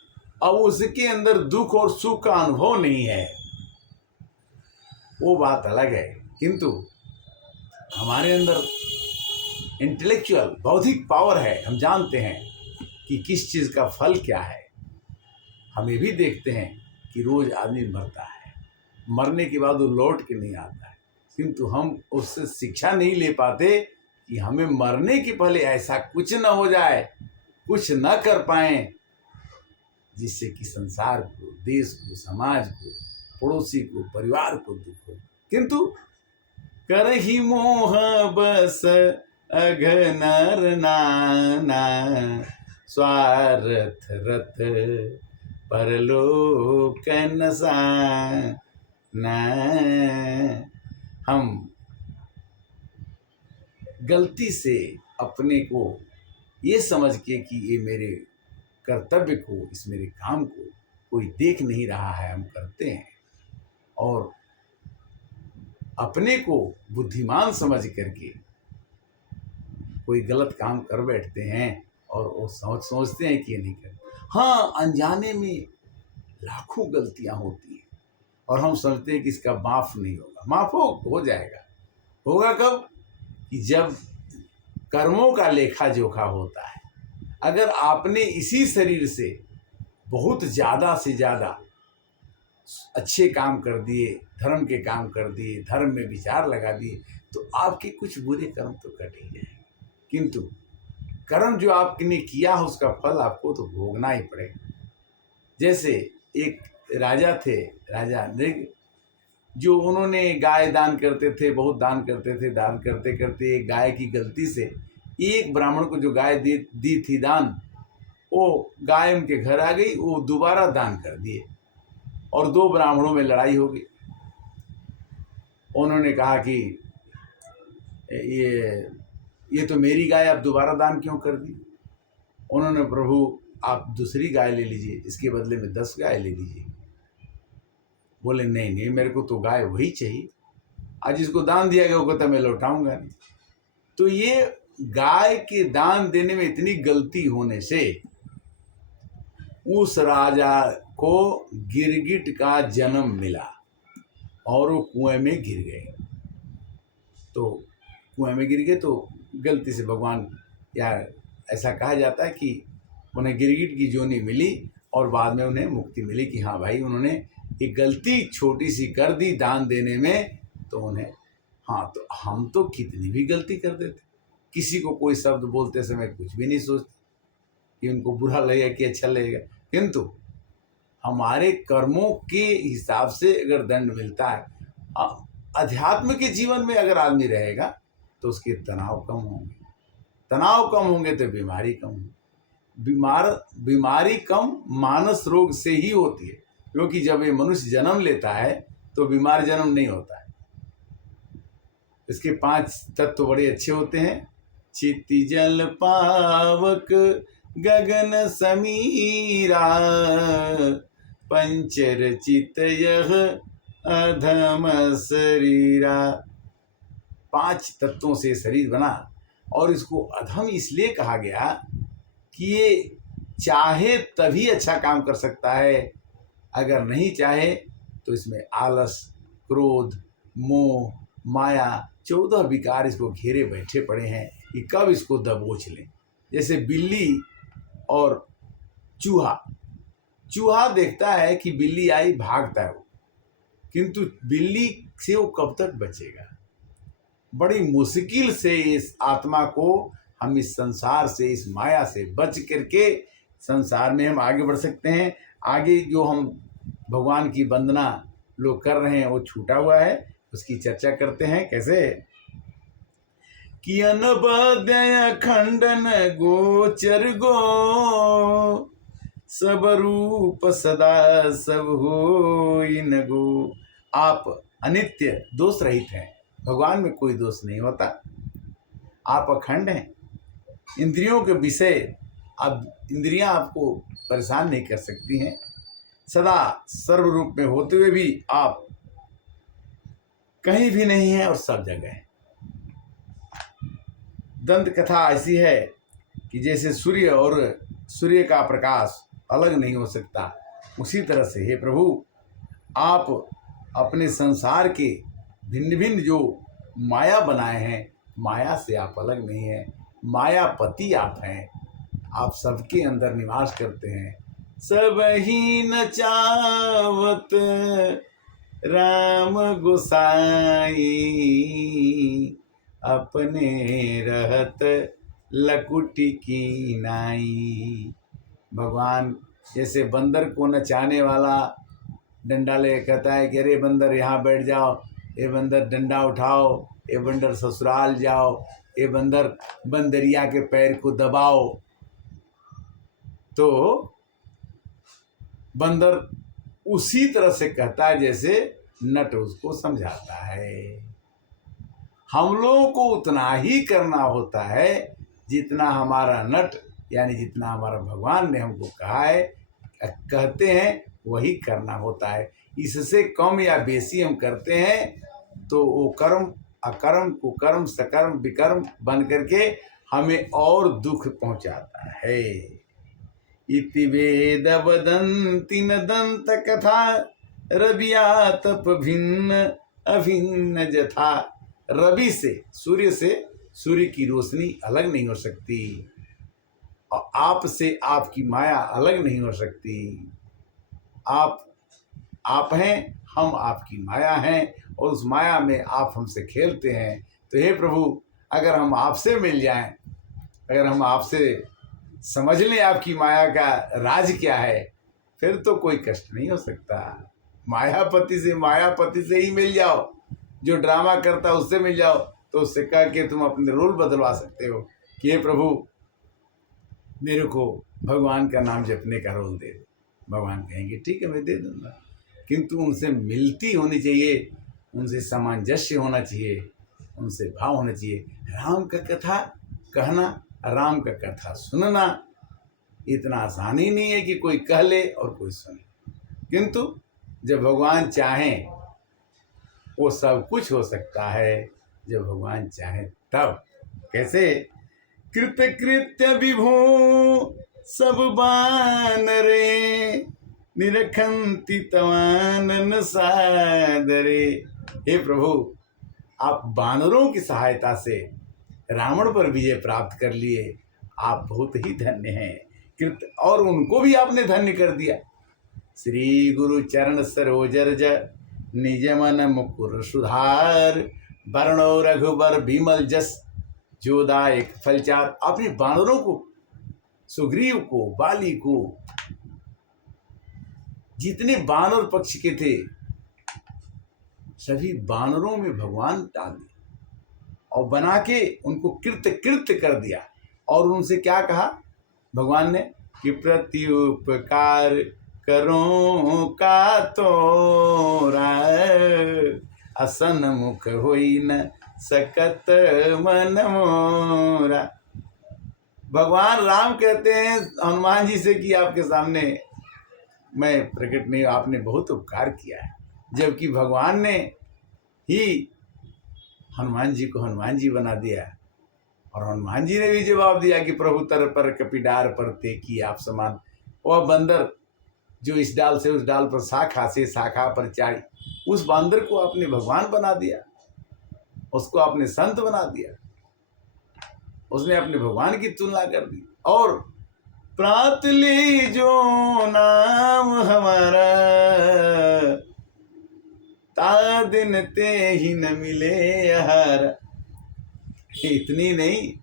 अब उसके अंदर दुख और सुख का अनुभव नहीं है, वो बात अलग है। किंतु हमारे अंदर इंटेलेक्चुअल बौद्धिक पावर है, हम जानते हैं कि किस चीज़ का फल क्या है। हम ये भी देखते हैं कि रोज आदमी मरता है, मरने के बाद वो लौट के नहीं आता है, किंतु हम उससे शिक्षा नहीं ले पाते कि हमें मरने के पहले ऐसा कुछ न हो जाए, कुछ न कर पाएं जिससे कि संसार को, देश को, समाज को, पड़ोसी को, परिवार को दुख हो। किंतु करहि मोह बस अघनर नाना, स्वार्थ रथ परलोक नसाना। हम गलती से अपने को ये समझ के कि ये मेरे कर्तव्य को, इस मेरे काम को कोई देख नहीं रहा है, हम करते हैं और अपने को बुद्धिमान समझ करके कोई गलत काम कर बैठते हैं और वो सोचते हैं कि ये नहीं कर। हाँ, अनजाने में लाखों गलतियां होती हैं और हम समझते हैं कि इसका माफ नहीं होगा। माफ हो जाएगा। होगा कब? कि जब कर्मों का लेखा जोखा होता है। अगर आपने इसी शरीर से बहुत ज़्यादा से ज़्यादा अच्छे काम कर दिए, धर्म के काम कर दिए, धर्म में विचार लगा दिए, तो आपके कुछ बुरे कर्म तो कट ही जाएंगे। किंतु कर्म जो आपने किया है उसका फल आपको तो भोगना ही पड़ेगा। जैसे एक राजा थे, राजा नृग, जो उन्होंने गाय दान करते थे, बहुत दान करते थे। दान करते करते एक गाय की गलती से एक ब्राह्मण को जो गाय दी थी दान, वो गाय उनके घर आ गई, वो दोबारा दान कर दिए और दो ब्राह्मणों में लड़ाई हो गई। उन्होंने कहा कि ये तो मेरी गाय आप दोबारा दान क्यों कर दी? उन्होंने, प्रभु आप दूसरी गाय ले लीजिए, इसके बदले में 10 गाय ले लीजिए। बोले नहीं नहीं, मेरे को तो गाय वही चाहिए, आज इसको दान दिया गया, वो कहता मैं लौटाऊंगा नहीं। तो ये गाय के दान देने में इतनी गलती होने से उस राजा को गिरगिट का जन्म मिला और वो कुएं में गिर गए। तो कुएं में गिर गए तो गलती से भगवान, या ऐसा कहा जाता है कि उन्हें गिरगिट की जोनी मिली और बाद में उन्हें मुक्ति मिली कि हाँ भाई, उन्होंने एक गलती छोटी सी कर दी दान देने में, तो उन्हें, हाँ तो हम तो कितनी भी गलती कर देते, किसी को कोई शब्द बोलते समय कुछ भी नहीं सोचते कि उनको बुरा लगेगा कि अच्छा लगेगा, किंतु हमारे कर्मों के हिसाब से अगर दंड मिलता है, अध्यात्म के जीवन में अगर आदमी रहेगा तो उसके तनाव कम होंगे, तनाव कम होंगे तो बीमारी कम होगी। बीमारी कम मानस रोग से ही होती है, क्योंकि जब ये मनुष्य जन्म लेता है तो बीमार जन्म नहीं होता है। इसके 5 तत्व बड़े अच्छे होते हैं। चित्ति जल पावक गगन समीरा, पंचर चित यह अधम शरीरा। 5 तत्वों से शरीर बना, और इसको अधम इसलिए कहा गया कि ये चाहे तभी अच्छा काम कर सकता है, अगर नहीं चाहे तो इसमें आलस, क्रोध, मोह, माया, 14 विकार इसको घेरे बैठे पड़े हैं कि कब इसको दबोच लें। जैसे बिल्ली और चूहा, चूहा देखता है कि बिल्ली आई, भागता है वो, किंतु बिल्ली से वो कब तक बचेगा? बड़ी मुश्किल से इस आत्मा को हम इस संसार से, इस माया से बच करके संसार में हम आगे बढ़ सकते हैं। आगे जो हम भगवान की वंदना लोग कर रहे हैं वो छूटा हुआ है, उसकी चर्चा करते हैं। कैसे? कि अनबद्य खंडन गोचर गो, सब रूप सदा सब होई न गो। आप अनित्य, दोष रहित हैं, भगवान में कोई दोष नहीं होता। आप अखंड हैं, इंद्रियों के विषय, अब इंद्रियां आपको परेशान नहीं कर सकती हैं। सदा सर्व रूप में होते हुए भी आप कहीं भी नहीं हैं और सब जगह हैं। दंत कथा ऐसी है कि जैसे सूर्य और सूर्य का प्रकाश अलग नहीं हो सकता, उसी तरह से हे प्रभु, आप अपने संसार के भिन्न भिन्न जो माया बनाए हैं, माया से आप अलग नहीं हैं, मायापति आप हैं, आप सबके अंदर निवास करते हैं। सब ही न चावत राम गोसाई, अपने रहत लकुटी की नाई। भगवान जैसे बंदर को नचाने वाला डंडा ले कहता है कि अरे बंदर यहाँ बैठ जाओ, ये बंदर डंडा उठाओ, ये बंदर ससुराल जाओ, ये बंदर बंदरिया के पैर को दबाओ, तो बंदर उसी तरह से कहता है जैसे नट उसको समझाता है। हम लोगों को उतना ही करना होता है जितना हमारा नट, यानी जितना हमारा भगवान ने हमको कहा है, कहते हैं, वही करना होता है। इससे कम या बेसी हम करते हैं तो वो कर्म, अकर्म, कुकर्म, सकर्म, विकर्म बन करके हमें और दुख पहुंचाता है। इति वेद वदन्ति न दंत कथा, रविया तप भिन्न अभिन्न जथा। रवि से, सूर्य की रोशनी अलग नहीं हो सकती, और आप से आपकी माया अलग नहीं हो सकती। आप हैं, हम आपकी माया हैं, और उस माया में आप हमसे खेलते हैं। तो हे प्रभु, अगर हम आपसे मिल जाएं अगर हम आपसे समझ लें आपकी माया का राज क्या है, फिर तो कोई कष्ट नहीं हो सकता। मायापति से ही मिल जाओ, जो ड्रामा करता है उससे मिल जाओ, तो उससे कह के तुम अपने रोल बदलवा सकते हो कि हे प्रभु मेरे को भगवान का नाम जपने का रोल दे दो। भगवान कहेंगे ठीक है मैं दे दूंगा, किंतु उनसे मिलती होनी चाहिए, उनसे सामंजस्य होना चाहिए, उनसे भाव होना चाहिए। राम का कथा कहना, राम का कथा सुनना इतना आसान ही नहीं है कि कोई कह ले और कोई सुने, किंतु जब भगवान चाहें वो सब कुछ हो सकता है। जब भगवान चाहे तब। कैसे? कृत्य कृत्य विभू सब बानरे, निरखंति तवानन सादरे। हे प्रभु, आप बानरों की सहायता से रावण पर विजय प्राप्त कर लिए, आप बहुत ही धन्य हैं। कृत्य, और उनको भी आपने धन्य कर दिया। श्री गुरु चरण सरोजरज, निज मन मुकुर सुधार, वर्णो रघुबर विमल जस, जोदायक फलचार। आपने बानरों को, सुग्रीव को, बाली को, जितने बानर पक्ष के थे सभी बानरों में भगवान डाल दिया और बना के उनको कृत्य कृत्य कर दिया। और उनसे क्या कहा भगवान ने कि प्रत्युपकार करो का तोरा, असन मुख होई न सकत मन मोरा। भगवान राम कहते हैं हनुमान जी से कि आपके सामने मैं प्रकट नहीं, आपने बहुत उपकार किया है। जबकि भगवान ने ही हनुमान जी को हनुमान जी बना दिया, और हनुमान जी ने भी जवाब दिया कि प्रभु तर पर कपिडार पर ते की आप समान। वह बंदर जो इस डाल से उस डाल पर, शाखा से शाखा पर चढ़ी, उस बंदर को आपने भगवान बना दिया, उसको आपने संत बना दिया, उसने अपने भगवान की तुलना कर दी। और प्रात ली जो नाम हमारा, ता दिन ते ही न मिले यार। इतनी नहीं,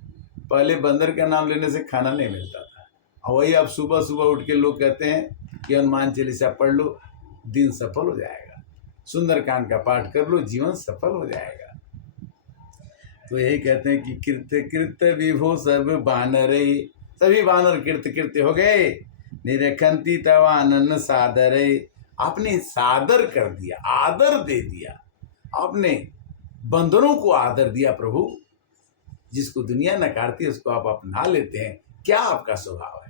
पहले बंदर का नाम लेने से खाना नहीं मिलता था, और वही अब सुबह सुबह उठ के लोग कहते हैं कि हनुमान चालीसा पढ़ लो, दिन सफल हो जाएगा, सुंदरकांड का पाठ कर लो, जीवन सफल हो जाएगा। तो यही कहते हैं कि कृत्य कृत्य विभो सब बानरे, सभी बानर कृत्य कृत्य हो गए। निरखंती तवानन सादरे, आपने सादर कर दिया, आदर दे दिया, आपने बंदरों को आदर दिया। प्रभु, जिसको दुनिया नकारती है उसको आप अपना लेते हैं, क्या आपका स्वभाव है।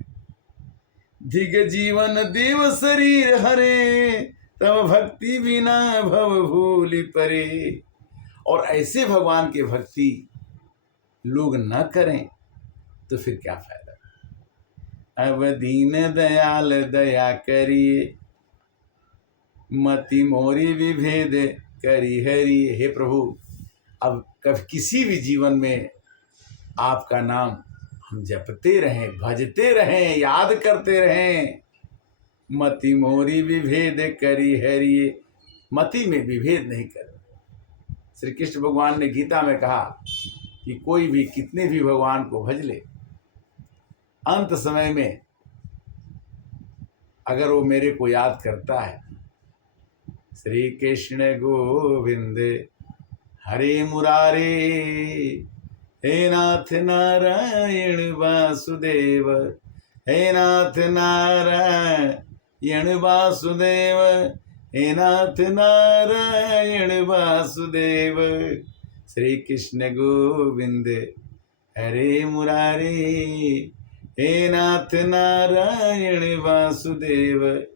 धिग जीवन देव शरीर हरे, तब भक्ति बिना भव भूलि परे। और ऐसे भगवान की भक्ति लोग न करें तो फिर क्या फायदा। अब दीन दयाल दया करिए, मति मोरी विभेद करी हरि। हे प्रभु, अब कभी किसी भी जीवन में आपका नाम हम जपते रहें, भजते रहें, याद करते रहें। मति मोरी विभेद करी हरि, मति में विभेद नहीं कर। श्री कृष्ण भगवान ने गीता में कहा कि कोई भी कितने भी भगवान को भज ले, अंत समय में अगर वो मेरे को याद करता है, श्री कृष्ण गोविंद हरे मुरारे, हे नाथ नारायण वासुदेव, हे नाथ नारायण वासुदेव, हे नाथ नारायण वासुदेव। श्री कृष्ण गोविंद हरे मुरारे, हे नाथ नारायण वासुदेव।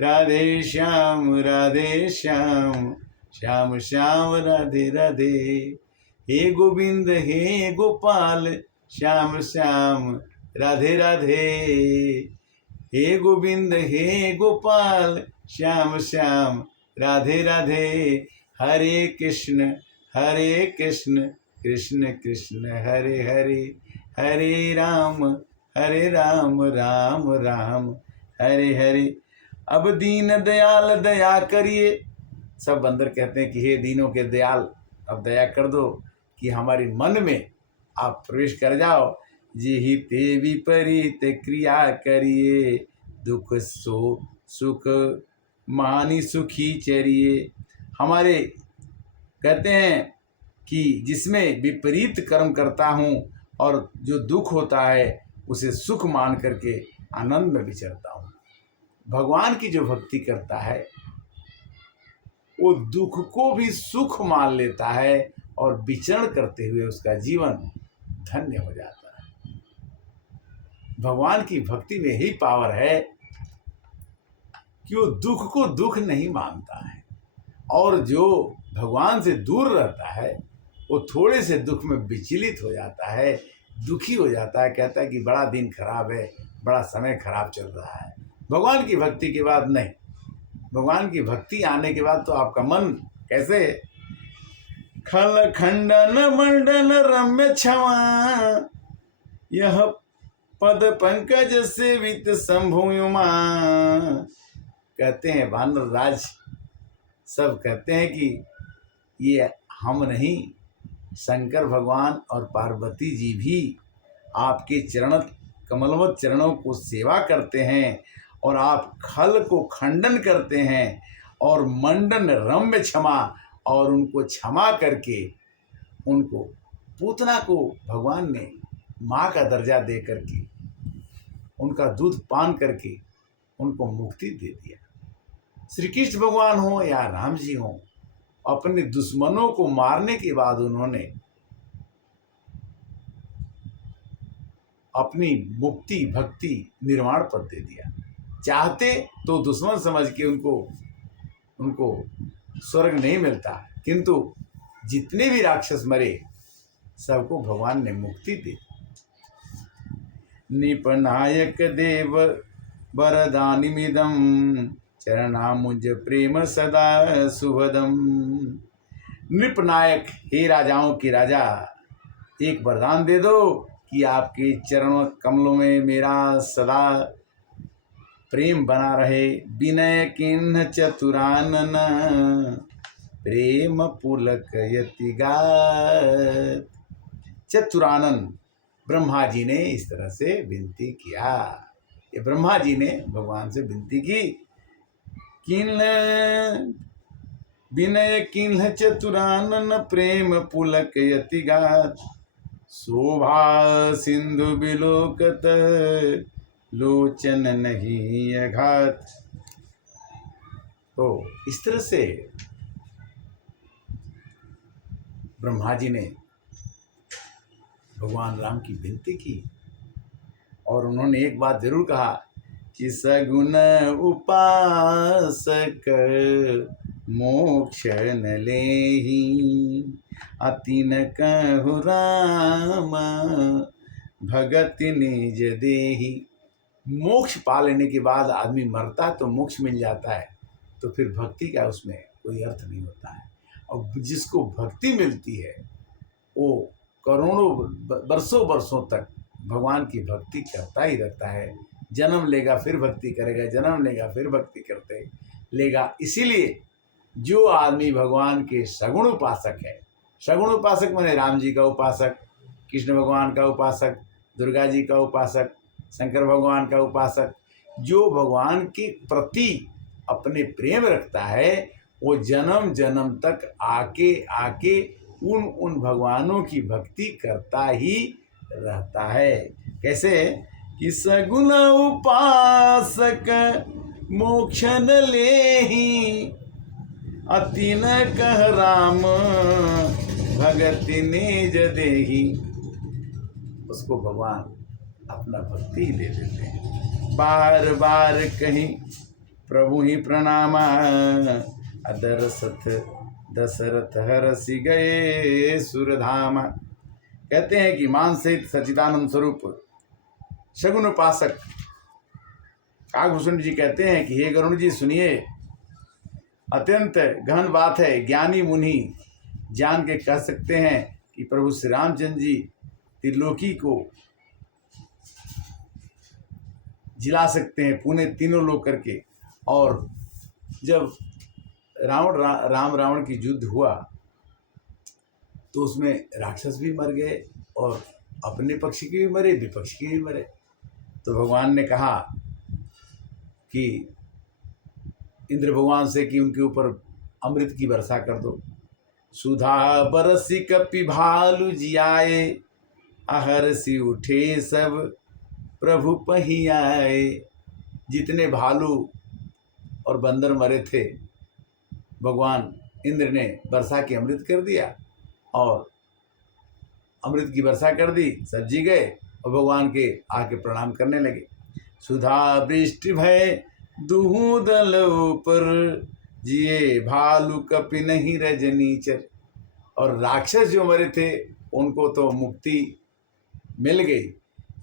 राधे श्याम श्याम श्याम राधे राधे। हे गोविंद हे गोपाल, श्याम श्याम राधे राधे। हे गोविंद हे गोपाल, श्याम श्याम राधे राधे। हरे कृष्ण कृष्ण कृष्ण हरे हरे, हरे राम राम राम हरे हरे। अब दीन दयाल दया करिए। सब बंदर कहते हैं कि हे दीनों के दयाल, अब दया कर दो कि हमारे मन में आप प्रवेश कर जाओ। जिहि ते विपरीत क्रिया करिए, दुख सो सुख मानी सुखी चरिए। हमारे कहते हैं कि जिसमें विपरीत कर्म करता हूँ और जो दुख होता है उसे सुख मान करके आनंद में विचरता हूँ। भगवान की जो भक्ति करता है वो दुख को भी सुख मान लेता है और विचरण करते हुए उसका जीवन धन्य हो जाता है। भगवान की भक्ति में यही पावर है कि वो दुख को दुख नहीं मानता है, और जो भगवान से दूर रहता है वो थोड़े से दुख में विचलित हो जाता है, दुखी हो जाता है, कहता है कि बड़ा दिन खराब है, बड़ा समय खराब चल रहा है। भगवान की भक्ति के बाद नहीं, भगवान की भक्ति आने के बाद तो आपका मन कैसे खल खंडन मंडन रम्य क्षमा, यह पद पंकज सेवित शंभुयुमा। कहते हैं वानर राज सब कहते हैं कि ये हम नहीं, शंकर भगवान और पार्वती जी भी आपके चरण कमलवत चरणों को सेवा करते हैं, और आप खल को खंडन करते हैं और मंडन रम्य क्षमा, और उनको क्षमा करके उनको पूतना को भगवान ने माँ का दर्जा दे करके उनका दूध पान करके उनको मुक्ति दे दिया। श्री कृष्ण भगवान हो या राम जी हो, अपने दुश्मनों को मारने के बाद उन्होंने अपनी मुक्ति भक्ति निर्वाण पद दे दिया। चाहते तो दुश्मन समझ के उनको स्वर्ग नहीं मिलता, किंतु जितने भी राक्षस मरे सबको भगवान ने मुक्ति दी। निपनायक देव वरदानिमिदं, चरणामुज प्रेम सदा सुभदम। नृपनायक, हे राजाओं के राजा, एक वरदान दे दो कि आपके चरणों कमलों में मेरा सदा प्रेम बना रहे। विनय किन्ह चतुरानन, प्रेम पुलक यतिगात। चतुरानन ब्रह्मा जी ने इस तरह से विनती किया। ये ब्रह्मा जी ने भगवान से विनती की, किन्ह विनय किन्ह चतुरानन, प्रेम पुलक यतिगात। शोभा सिंधु बिलोकत, लोचन नहीं अघात। तो इस तरह से ब्रह्मा जी ने भगवान राम की विनती की, और उन्होंने एक बात जरूर कहा कि सगुण उपासक मोक्ष न लेहि, अति न कहु राम भगत निज देहि। मोक्ष पा लेने के बाद आदमी मरता तो मोक्ष मिल जाता है, तो फिर भक्ति का उसमें कोई अर्थ नहीं होता है। और जिसको भक्ति मिलती है वो करोड़ों बरसों बरसों तक भगवान की भक्ति करता ही रहता है। जन्म लेगा फिर भक्ति करेगा, जन्म लेगा फिर भक्ति करते लेगा। इसीलिए जो आदमी भगवान के सगुण उपासक है, सगुण उपासक माने राम जी का उपासक, कृष्ण भगवान का उपासक, दुर्गा जी का उपासक, शंकर भगवान का उपासक, जो भगवान के प्रति अपने प्रेम रखता है, वो जन्म जन्म तक आके आके उन भगवानों की भक्ति करता ही रहता है। कैसे कि सगुण उपासक मोक्ष न लेहि, अति न कह राम भगति निज देहि। उसको भगवान अपना भक्ति ही दे देते हैं। बार बार कहीं प्रभु ही प्रणामा, अदरसथ दशरथ हरसि गए सुरधाम। कहते हैं कि मान सहित सच्चिदानंद स्वरूप सगुण उपासक काकभूषण जी कहते हैं कि हे गरुण जी सुनिए, अत्यंत गहन बात है। ज्ञानी मुनि जान के कह सकते हैं कि प्रभु श्री रामचंद्र जी त्रिलोकी को जिला सकते हैं, पुणे तीनों लोग करके। और जब रावण की युद्ध हुआ तो उसमें राक्षस भी मर गए और अपने पक्ष की भी मरे, विपक्ष की भी मरे। तो भगवान ने कहा कि इंद्र भगवान से कि उनके ऊपर अमृत की वर्षा कर दो। सुधा बरसी कपि भालू जियाए, अहर्षि उठे सब प्रभु पही आए। जितने भालू और बंदर मरे थे, भगवान इंद्र ने वर्षा के अमृत कर दिया और अमृत की वर्षा कर दी, सब जी गए और भगवान के आके प्रणाम करने लगे। सुधा वृष्टि भय दुहु दल ऊपर, जिए भालू कपि नहीं रजनीचर। और राक्षस जो मरे थे उनको तो मुक्ति मिल गई,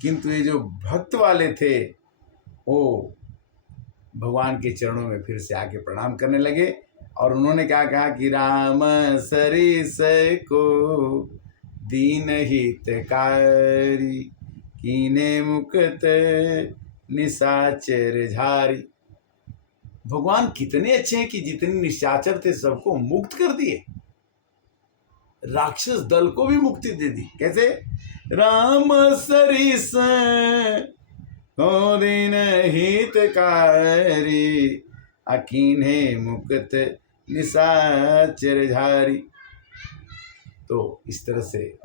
किंतु ये जो भक्त वाले थे वो भगवान के चरणों में फिर से आके प्रणाम करने लगे। और उन्होंने क्या कहा कि राम सरिस को दीन हितकारी, कीने मुक्त निशाचर झारी। भगवान कितने अच्छे हैं कि जितने निशाचर थे सबको मुक्त कर दिए, राक्षस दल को भी मुक्ति दे दी। कैसे? राम सरिस को दीन हितकारी, अकीन्हे मुक्त निशाचर झारी। तो इस तरह से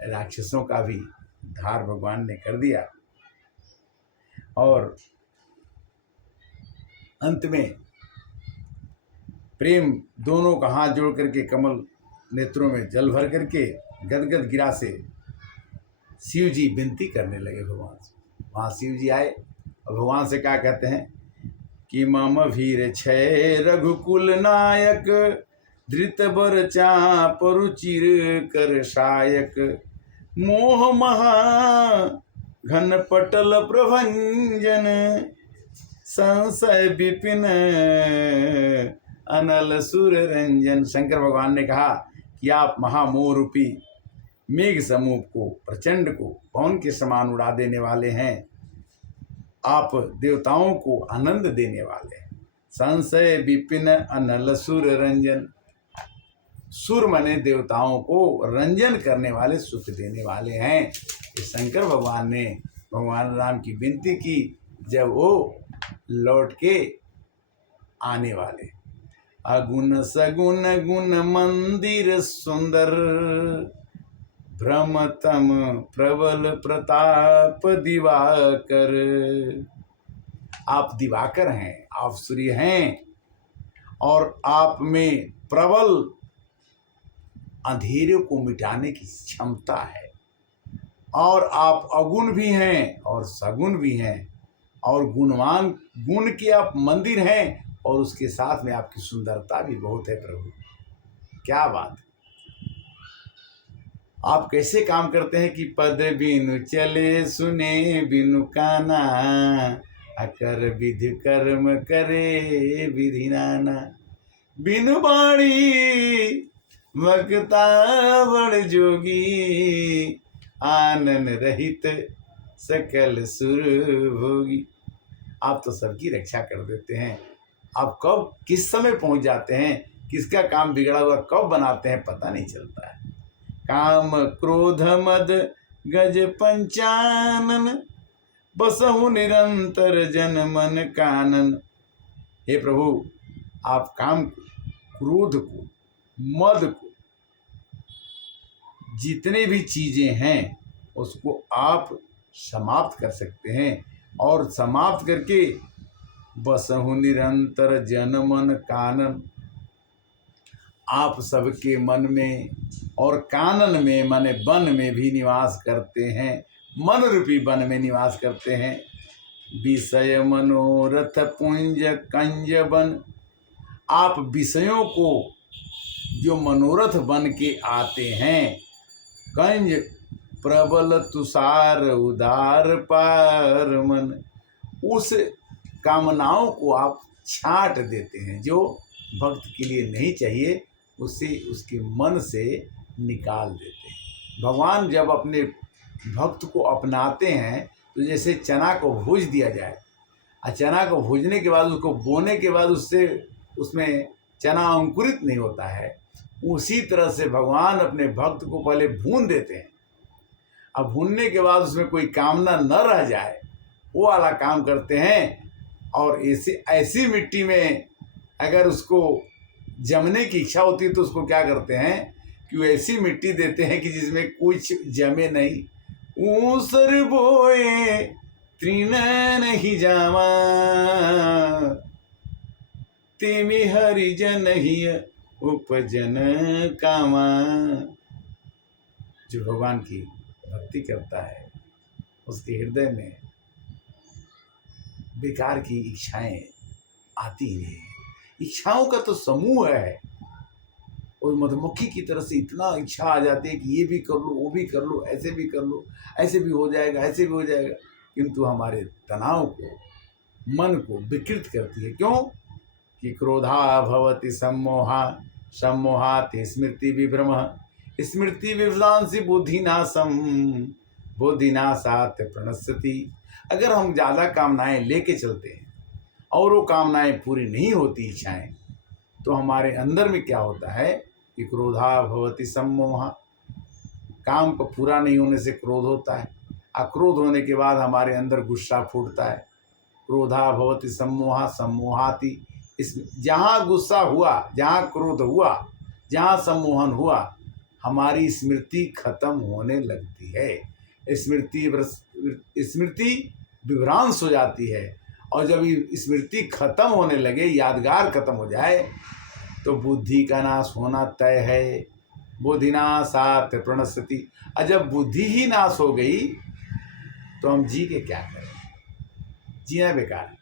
राक्षसों का भी उद्धार भगवान ने कर दिया। और अंत में प्रेम दोनों का हाथ जोड़ करके कमल नेत्रों में जल भर करके गदगद गिरा से शिव जी विनती करने लगे भगवान से। वहाँ शिव जी आए और भगवान से क्या कहते हैं कि मम वीर छय रघुकुल नायक, धृत बर चाप रुचिर कर सायक, मोह महा घन पटल प्रभंजन, संशय विपिन अनल सुर रंजन। शंकर भगवान ने कहा कि आप महामोह रूपी मेघ समूह को, प्रचंड को पवन के समान उड़ा देने वाले हैं। आप देवताओं को आनंद देने वाले हैं। संशय विपिन अनल सुर रंजन, सुर मने देवताओं को रंजन करने वाले, सुख देने वाले हैं। इस शंकर भगवान ने भगवान राम की विनती की जब वो लौट के आने वाले। अगुण सगुण गुण मंदिर सुंदर, भ्रमतम प्रबल प्रताप दिवाकर। आप दिवाकर हैं, आप सूर्य हैं और आप में प्रबल अंधेरों को मिटाने की क्षमता है। और आप अगुण भी हैं और सगुण भी हैं और गुणवान, गुण के आप मंदिर हैं और उसके साथ में आपकी सुंदरता भी बहुत है प्रभु। क्या बात! आप कैसे काम करते हैं कि पद बिनु चले सुने बिनु काना, अकर विधि कर्म करे विधि नाना। बिनु बाणी वक्ता बड़ जोगी, आनन रहित सकल सुर भोगी। आप तो सबकी रक्षा कर देते हैं। आप कब किस समय पहुंच जाते हैं, किसका काम बिगड़ा हुआ कब बनाते हैं पता नहीं चलता है। काम क्रोध मद गज पंचानन, बसहु निरंतर जन मन कानन। हे प्रभु, आप काम को, क्रोध को, मद को, जितने भी चीजें हैं उसको आप समाप्त कर सकते हैं। और समाप्त करके बसहु निरंतर जन मन कानन, आप सबके मन में और कानन में माने वन में भी निवास करते हैं। मन रूपी वन में निवास करते हैं। विषय मनोरथ पुंज कंज बन, आप विषयों को जो मनोरथ बन के आते हैं, कंज प्रबल तुषार उदार पार मन, उस कामनाओं को आप छांट देते हैं। जो भक्त के लिए नहीं चाहिए उसे उसके मन से निकाल देते हैं। भगवान जब अपने भक्त को अपनाते हैं तो जैसे चना को भूज दिया जाए, और चना को भूजने के बाद उसको बोने के बाद उससे उसमें चना अंकुरित नहीं होता है, उसी तरह से भगवान अपने भक्त को पहले भून देते हैं अब भूनने के बाद उसमें कोई कामना न रह जाए, वो वाला काम करते हैं। और ऐसी मिट्टी में अगर उसको जमने की इच्छा होती है तो उसको क्या करते हैं कि वो ऐसी मिट्टी देते हैं कि जिसमें कुछ जमे नहीं। ऊसर बोए तृण नहीं जावा, तिमि हरिजन ही उपजन कामा। जो भगवान की भक्ति करता है उसके हृदय में बेकार की इच्छाएं आती नहीं। इच्छाओं का तो समूह है, और मधुमक्खी की तरह से इतना इच्छा आ जाती है कि ये भी कर लो, वो भी कर लो, ऐसे भी कर लो, ऐसे भी हो जाएगा, ऐसे भी हो जाएगा, किंतु हमारे तनाव को, मन को विकृत करती है। क्यों कि क्रोधा भवति सम्मोहा, सम्मोहात् स्मृति विभ्रम, स्मृति विभ्रांसि बुद्धिनाशम, बुद्धिनाशात् प्रणश्यति। अगर हम ज़्यादा कामनाएं लेके चलते हैं और वो कामनाएं पूरी नहीं होती इच्छाएं, तो हमारे अंदर में क्या होता है कि क्रोधा भवति सम्मोहा, काम को पूरा नहीं होने से क्रोध होता है। अक्रोध होने के बाद हमारे अंदर गुस्सा फूटता है। क्रोधा भवति सम्मोहा, सम्मोहाति, इस जहाँ गुस्सा हुआ, जहाँ क्रोध हुआ, जहाँ सम्मोहन हुआ, हमारी स्मृति खत्म होने लगती है। स्मृति विभ्रांस हो जाती है। और जब स्मृति खत्म होने लगे, यादगार खत्म हो जाए, तो बुद्धि का नाश होना तय है। बुद्धिनाशात् प्रणश्यति। और जब बुद्धि ही नाश हो गई तो हम जी के क्या करें? जीना बेकार है।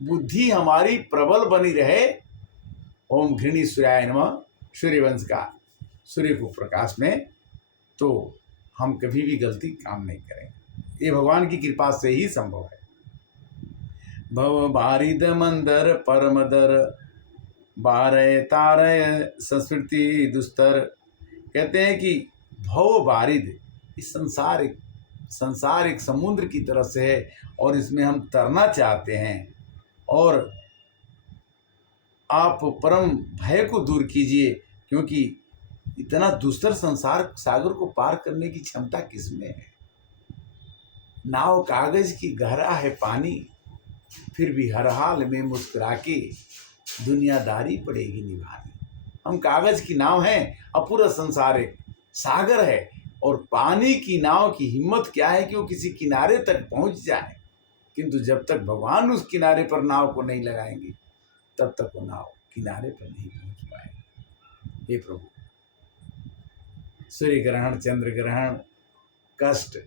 बुद्धि हमारी प्रबल बनी रहे। ओम घृणी सूर्याय नमः, सूर्यवंश का सूर्य को प्रकाश में, तो हम कभी भी गलती काम नहीं करेंगे। ये भगवान की कृपा से ही संभव है। भव बारिद मंदर परमदर, बारय तारय संस्कृति दुस्तर। कहते हैं कि भव बारिद, इस संसार एक समुद्र की तरह से है, और इसमें हम तरना चाहते हैं। और आप परम भय को दूर कीजिए, क्योंकि इतना दुस्तर संसार सागर को पार करने की क्षमता किसमें है? नाव कागज की, गहरा है पानी, फिर भी हर हाल में मुस्कुरा के दुनियादारी पड़ेगी निभानी। हम कागज की नाव हैं और पूरा संसार एक सागर है। और पानी की नाव की हिम्मत क्या है कि वो किसी किनारे तक पहुंच जाए, किंतु जब तक भगवान उस किनारे पर नाव को नहीं लगाएंगे तब तक वो नाव किनारे पर नहीं पहुंच पाएगी। हे प्रभु, सूर्य ग्रहण, चंद्र ग्रहण, कष्ट,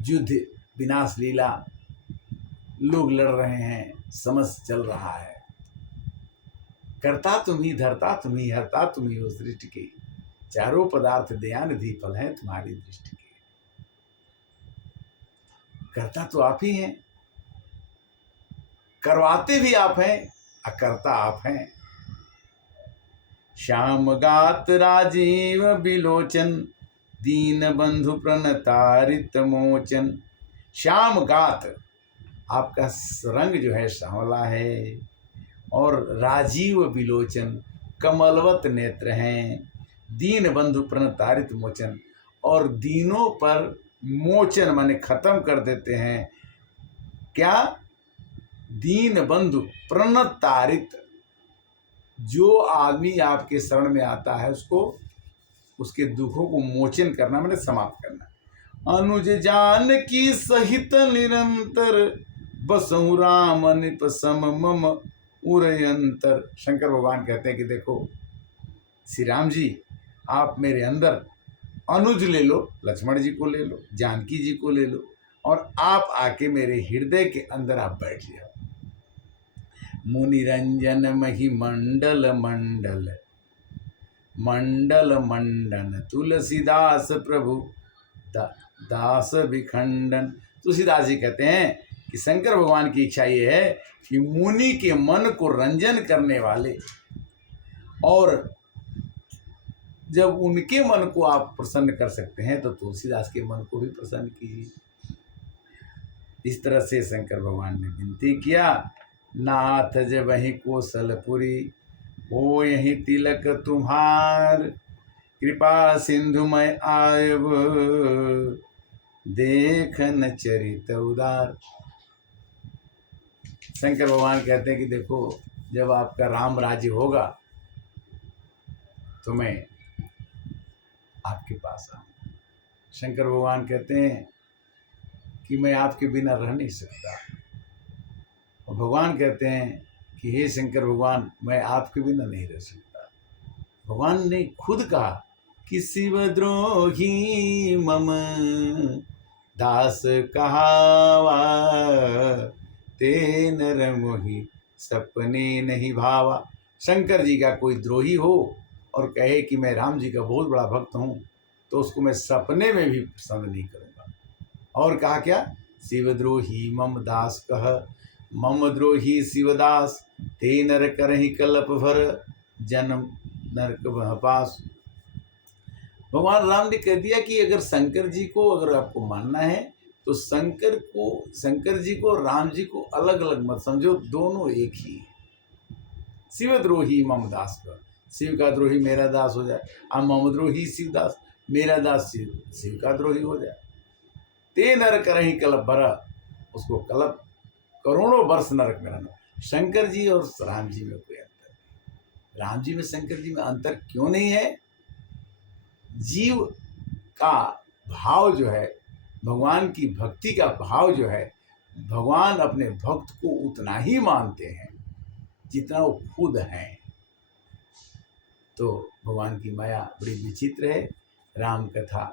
युद्ध, विनाश लीला, लोग लड़ रहे हैं, समस्या चल रहा है। करता तुम ही, धरता तुम ही, हरता तुम ही हो सृष्टि के, चारों पदार्थ दयानिधि फल हैं तुम्हारी दृष्टि के। करता तो आप ही हैं, करवाते भी आप हैं, अकर्ता आप हैं। श्याम गात राजीव बिलोचन, दीन बंधु प्रणतारित मोचन। श्याम गात, आपका रंग जो है सांवला है, और राजीव बिलोचन, कमलवत नेत्र हैं। दीन बंधु प्रणतारित मोचन, और दीनों पर मोचन माने खत्म कर देते हैं। क्या? दीन बंधु प्रणतारित, जो आदमी आपके शरण में आता है उसको, उसके दुखों को मोचन करना माने समाप्त करना। अनुज जान की सहित निरंतर, बसहु राम निप सम मम उरयंतर। शंकर भगवान कहते हैं कि देखो श्री राम जी, आप मेरे अंदर अनुज ले लो, लक्ष्मण जी को ले लो, जानकी जी को ले लो, और आप आके मेरे हृदय के अंदर आप बैठ जाओ। मुनिरंजन मही मंडल मंडल, मंडल मंडन तुलसीदास प्रभु दास विखंडन। तुलसीदास जी कहते हैं कि शंकर भगवान की इच्छा ये है कि मुनि के मन को रंजन करने वाले, और जब उनके मन को आप प्रसन्न कर सकते हैं तो तुलसीदास के मन को भी प्रसन्न कीजिए। इस तरह से शंकर भगवान ने विनती किया, नाथ जब वही कौशलपुरी, हो यही तिलक तुम्हार, कृपा सिंधु मैं आयब, देखन चरित उदार। शंकर भगवान कहते हैं कि देखो, जब आपका राम राज्य होगा तो मैं आपके पास आऊँ। शंकर भगवान कहते हैं कि मैं आपके बिना रह नहीं सकता। और भगवान कहते हैं कि हे शंकर भगवान, मैं आपके बिना नहीं रह सकता। भगवान ने खुद कहा कि शिवद्रोही मम दास कहावा, ते नर मोही सपने नहीं भावा। शंकर जी का कोई द्रोही हो और कहे कि मैं राम जी का बहुत बड़ा भक्त हूँ, तो उसको मैं सपने में भी पसंद नहीं करूँगा। और कहा क्या, शिवद्रोही मम दास कह, मम द्रोही शिवदास, ते नर करहि कल्प भर, जन्म नरक वह पास। भगवान राम ने कह दिया कि अगर शंकर जी को अगर आपको मानना है तो शंकर जी को राम जी को अलग अलग मत समझो, दोनों एक ही है। शिवद्रोही मम दास का, शिव का द्रोही मेरा दास हो जाए, और मम द्रोही शिवदास, मेरा दास शिव का द्रोही हो जाए। ते नर करहि कल्प भर, उसको कल्प करोड़ों वर्ष नरक में रहना। शंकर जी और राम जी में कोई अंतर नहीं। राम जी में शंकर जी में अंतर क्यों नहीं है? जीव का भाव जो है, भगवान की भक्ति का भाव जो है, भगवान अपने भक्त को उतना ही मानते हैं जितना वो खुद हैं। तो भगवान की माया बड़ी विचित्र है। राम कथा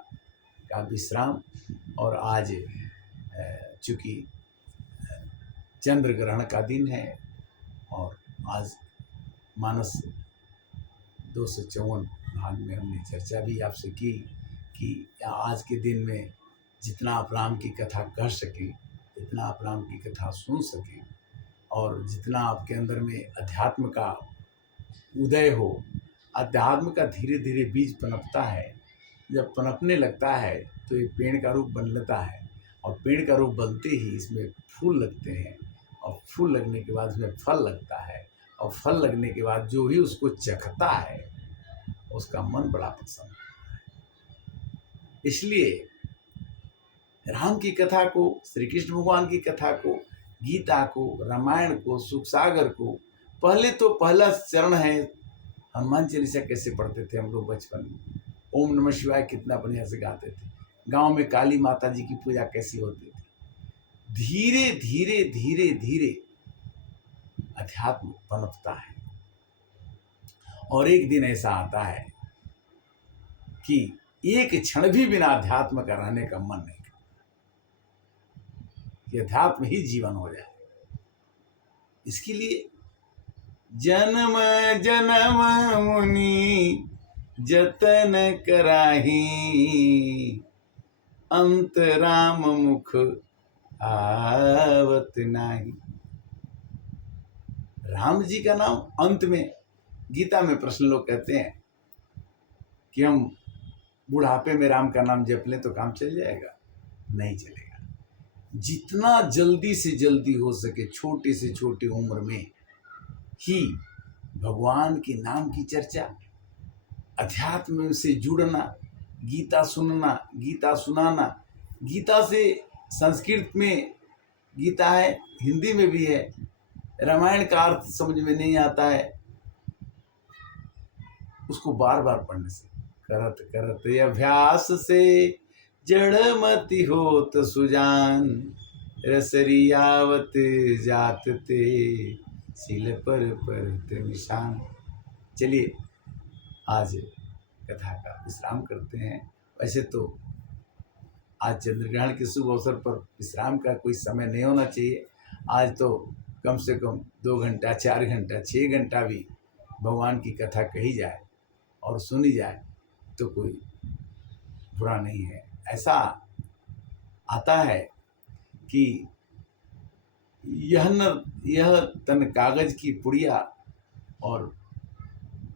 का विश्राम, और आज चूँकि चंद्र ग्रहण का दिन है, और आज मानस 254 भाग में हमने चर्चा भी आपसे की कि आज के दिन में जितना आप राम की कथा कह सकें, जितना आप राम की कथा सुन सकें, और जितना आपके अंदर में अध्यात्म का उदय हो। अध्यात्म का धीरे धीरे बीज पनपता है। जब पनपने लगता है तो ये पेड़ का रूप बन लेता है, और पेड़ का रूप बनते ही इसमें फूल लगते हैं, और फूल लगने के बाद इसमें फल लगता है, और फल लगने के बाद जो भी उसको चखता है उसका मन बड़ा प्रसन्न होता है। इसलिए राम की कथा को, श्री कृष्ण भगवान की कथा को, गीता को, रामायण को, सुख सागर को, पहले तो पहला चरण है हनुमान चालीसा कैसे पढ़ते थे हम लोग बचपन में, ओम नमः शिवाय कितना बढ़िया से गाते थे, गांव में काली माता जी की पूजा कैसी होती थी। धीरे धीरे धीरे धीरे अध्यात्म पनपता है, और एक दिन ऐसा आता है कि एक क्षण भी बिना अध्यात्म का रहने का मन नहीं करता, कि अध्यात्म ही जीवन हो जाए। इसके लिए जन्म जन्म मुनि जतन कराही, अंत राम मुख आवत नाही। राम जी का नाम अंत में, गीता में प्रश्न लोग कहते हैं कि हम बुढ़ापे में राम का नाम जप लें तो काम चल जाएगा? नहीं चलेगा। जितना जल्दी से जल्दी हो सके, छोटे से छोटी उम्र में ही भगवान के नाम की चर्चा, अध्यात्म से जुड़ना, गीता सुनना, गीता सुनाना। गीता से संस्कृत में गीता है, हिंदी में भी है। रामायण का अर्थ समझ में नहीं आता है, उसको बार बार पढ़ने से, करत करत अभ्यास से जड़मति होत सुजान, रसरियावत जात ते सील पर निशान। चलिए आज कथा का विश्राम करते हैं। वैसे तो आज चंद्रग्रहण के शुभ अवसर पर विश्राम का कोई समय नहीं होना चाहिए। आज तो कम से कम 2 घंटा, 4 घंटा, 6 घंटा भी भगवान की कथा कही जाए और सुनी जाए तो कोई बुरा नहीं है। ऐसा आता है कि यह तन कागज की पुड़िया, और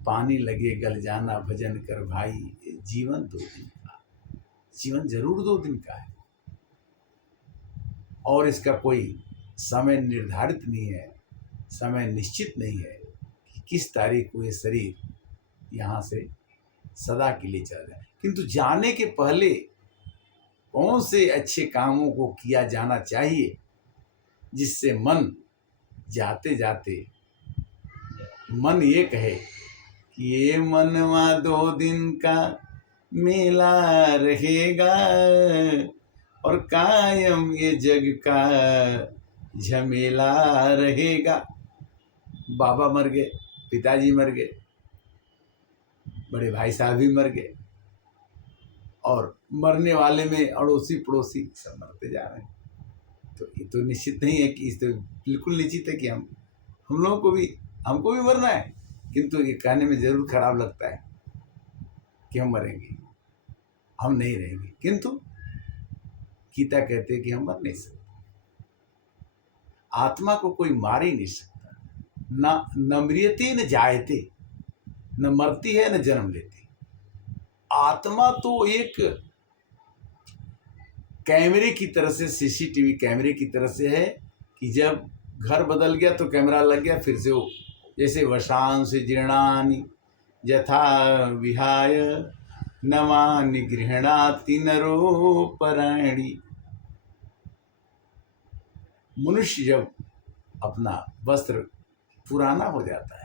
पानी लगे गल जाना, भजन कर भाई जीवन 2 दिन का। जीवन जरूर 2 दिन का है, और इसका कोई समय निर्धारित नहीं है, समय निश्चित नहीं है कि किस तारीख को ये शरीर यहाँ से सदा के लिए चला जाए। किंतु जाने के पहले कौन से अच्छे कामों को किया जाना चाहिए जिससे मन जाते जाते मन ये कहे कि ये मनवा 2 दिन का मेला रहेगा और कायम ये जग का झमेला रहेगा। बाबा मर गए, पिताजी मर गए, बड़े भाई साहब भी मर गए, और मरने वाले में अड़ोसी पड़ोसी सब मरते जा रहे हैं। तो ये तो निश्चित नहीं है कि, इस तो बिल्कुल निश्चित है कि हमको भी मरना है, किंतु ये कहने में ज़रूर खराब लगता है कि हम मरेंगे, हम नहीं रहेंगे। किंतु गीता कहते हैं कि हम मर नहीं सकते। आत्मा को कोई मार ही नहीं सकता। न मृत्यते न जायते, न मरती है न जन्म लेती। आत्मा तो एक कैमरे की तरह से, सीसीटीवी कैमरे की तरह से है कि जब घर बदल गया तो कैमरा लग गया, फिर से वो जैसे वशांसि जीर्णानि यथा विहाय नवानि गृह्णाति नरोपराणि। मनुष्य जब अपना वस्त्र पुराना हो जाता है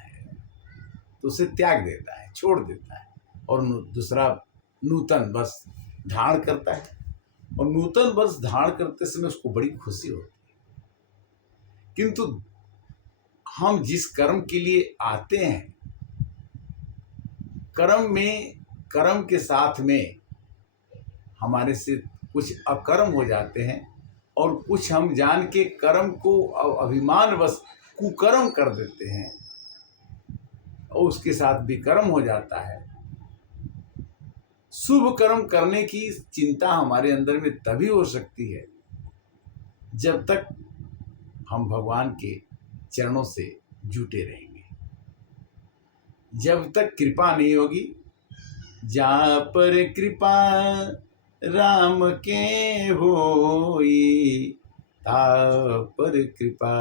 तो उसे त्याग देता है, छोड़ देता है, और दूसरा नूतन वस्त्र धारण करता है। और नूतन वस्त्र धारण करते समय उसको बड़ी खुशी होती है। किंतु हम जिस कर्म के लिए आते हैं, कर्म के साथ में हमारे से कुछ अकर्म हो जाते हैं, और कुछ हम जान के कर्म को अभिमानवश कुकर्म कर देते हैं, और उसके साथ विकर्म हो जाता है। शुभ कर्म करने की चिंता हमारे अंदर में तभी हो सकती है जब तक हम भगवान के चरणों से जुटे रहेंगे। जब तक कृपा नहीं होगी, जहाँ पर कृपा राम के होई, ता पर कृपा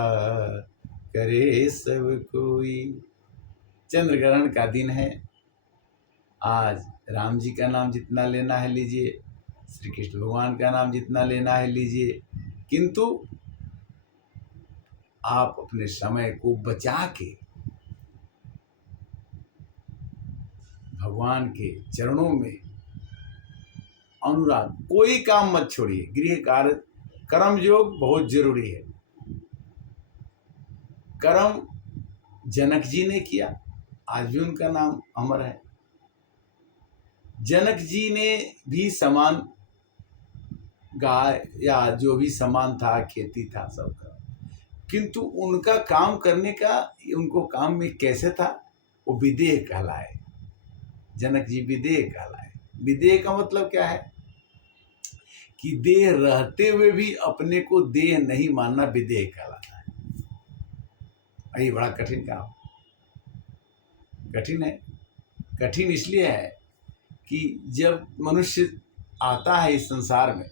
करे सब कोई। चंद्र ग्रहण का दिन है। आज राम जी का नाम जितना लेना है लीजिए, श्री कृष्ण भगवान का नाम जितना लेना है लीजिए, किंतु आप अपने समय को बचा के भगवान के चरणों में अनुराग, कोई काम मत छोड़िए। गृह कार्य कर्म योग बहुत जरूरी है। कर्म जनक जी ने किया, आज भी उनका नाम अमर है। जनक जी ने भी समान गाय या जो भी समान था, खेती था सबका, किंतु उनका काम करने का, उनको काम में कैसे था, वो विदेह कहलाए। जनक जी विदेह कहलाए। विदेह का मतलब क्या है कि देह रहते हुए भी अपने को देह नहीं मानना विदेह कहलाता है। ये बड़ा कठिन काम, कठिन है। कठिन इसलिए है कि जब मनुष्य आता है इस संसार में,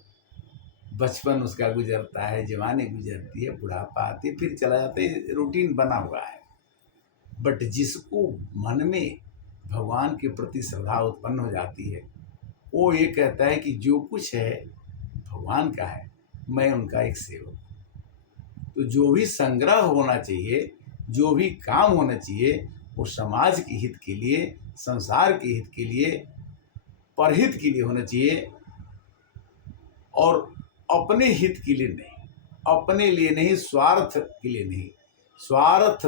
बचपन उसका गुजरता है, जवानी गुजरती है, बुढ़ापा आती है, फिर चला जाता है, रूटीन बना हुआ है। बट जिसको मन में भगवान के प्रति श्रद्धा उत्पन्न हो जाती है, वो ये कहता है कि जो कुछ है भगवान का है, मैं उनका एक सेवक। तो जो भी संग्रह होना चाहिए, जो भी काम होना चाहिए, वो समाज के हित के लिए, संसार के हित के लिए, परहित के लिए होना चाहिए, और अपने हित के लिए नहीं, अपने लिए नहीं, स्वार्थ के लिए नहीं। स्वार्थ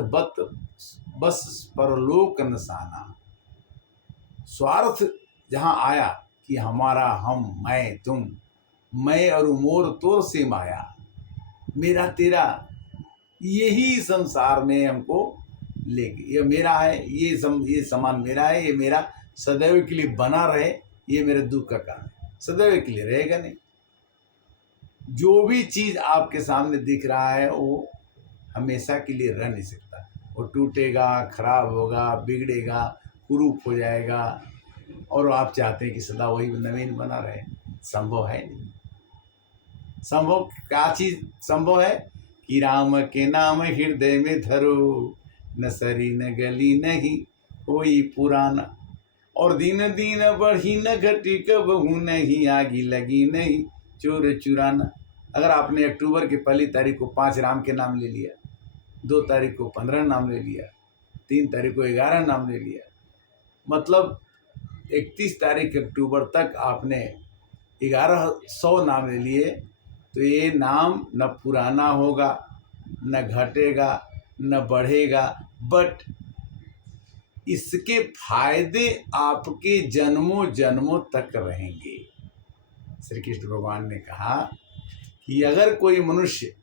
बस परलोक नसाना। स्वार्थ जहाँ आया कि हमारा, हम, मैं, तुम, मैं और मोर तोर से माया, मेरा तेरा, यही संसार में हमको लेके, ये मेरा है, ये सामान मेरा है, ये मेरा सदैव के लिए बना रहे, ये मेरे दुख का कारण है। सदैव के लिए रहेगा नहीं। जो भी चीज़ आपके सामने दिख रहा है वो हमेशा के लिए रह नहीं सकता। वो टूटेगा, खराब होगा, बिगड़ेगा, कुरूप हो जाएगा, और आप चाहते हैं कि सदा वही नवीन बना रहे। संभव है नहीं। संभव क्या चीज़ संभव है कि राम के नाम हृदय में धरो, न सरी न गली नहीं कोई पुराना, और दिन दिन बढ़ी न घटी कबहू नहीं आगी लगी नहीं चोर चुराना। अगर आपने अक्टूबर की पहली तारीख को 5 राम के नाम ले लिया, 2 तारीख को 15 नाम ले लिया, 3 तारीख को 11 नाम ले लिया, मतलब 31 तारीख अक्टूबर तक आपने 1100 नाम ले लिए, तो ये नाम न पुराना होगा, न घटेगा, न बढ़ेगा, बट इसके फायदे आपके जन्मों जन्मों तक रहेंगे। श्री कृष्ण भगवान ने कहा कि अगर कोई मनुष्य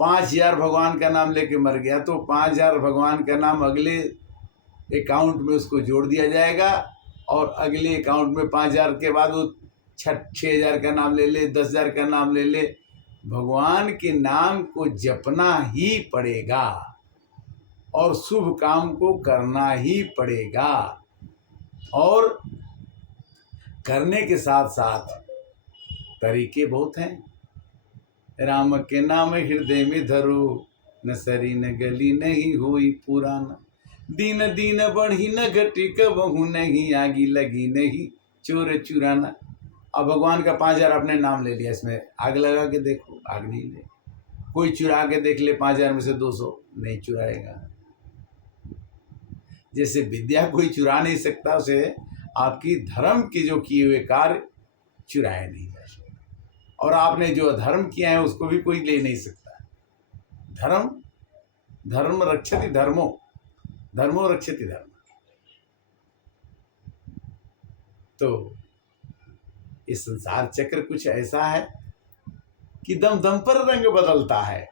5000 भगवान का नाम लेके मर गया तो 5000 भगवान का नाम अगले अकाउंट में उसको जोड़ दिया जाएगा, और अगले अकाउंट में 5000 के बाद वो 6000 का नाम ले ले, 10,000 का नाम ले ले, भगवान के नाम को जपना ही पड़ेगा और शुभ काम को करना ही पड़ेगा। और करने के साथ साथ तरीके बहुत हैं। राम के नाम हृदय में धरो, न सरी न गली नहीं हुई पुराना, दीन दीन बढ़ी न घटी कबहू नहीं, आगी लगी नहीं चोर चुराना। अब भगवान का 5000 आपने नाम ले लिया, इसमें आग लगा के देखो, आग नहीं ले। कोई चुरा के देख ले 5000 में से 200, नहीं चुराएगा। जैसे विद्या कोई चुरा नहीं सकता, उसे आपकी धर्म के जो किए हुए कार्य चुराए नहीं जा सकते, और आपने जो धर्म किया है उसको भी कोई ले नहीं सकता। धर्म धर्म रक्षति धर्मो, धर्मो रक्षति धर्म। तो ये संसार चक्र कुछ ऐसा है कि दम दम पर रंग बदलता है।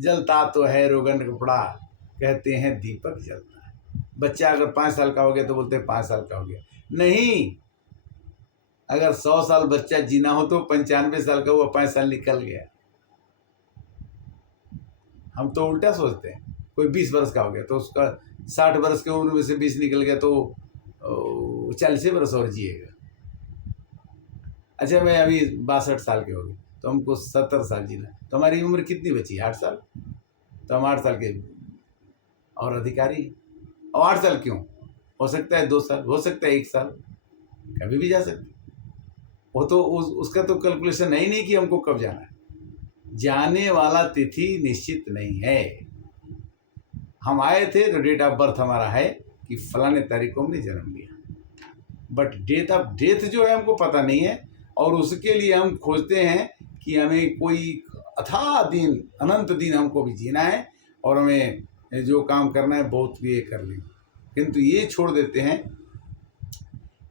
जलता तो है रोगन कपड़ा, कहते हैं दीपक जलता है। बच्चा अगर 5 साल का हो गया तो बोलते हैं 5 साल का हो गया, नहीं। अगर 100 साल बच्चा जीना हो तो 95 साल का हुआ, 5 साल निकल गया। हम तो उल्टा सोचते हैं। कोई 20 वर्ष का हो गया तो उसका 60 वर्ष की उम्र में से 20 निकल गया तो 40 वर्ष और जिएगा। अच्छा, मैं अभी 62 साल के हो गए तो हमको 70 साल जीना, तो हमारी उम्र कितनी बची? 8 साल। तो हम 8 साल के और अधिकारी। और 8 साल क्यों? हो सकता है 2 साल, हो सकता है 1 साल, कभी भी जा सकते। वो तो उसका तो कैलकुलेशन है ही नहीं कि हमको कब जाना है। जाने वाला तिथि निश्चित नहीं है। हम आए थे तो डेट ऑफ बर्थ हमारा है कि फलाने तारीख को हमने जन्म लिया, बट डेट ऑफ डेथ जो है हमको पता नहीं है, और उसके लिए हम खोजते हैं कि हमें कोई अथाह दिन, अनंत दिन हमको भी जीना है, और हमें जो काम करना है बहुत भी ये कर लें। किंतु ये छोड़ देते हैं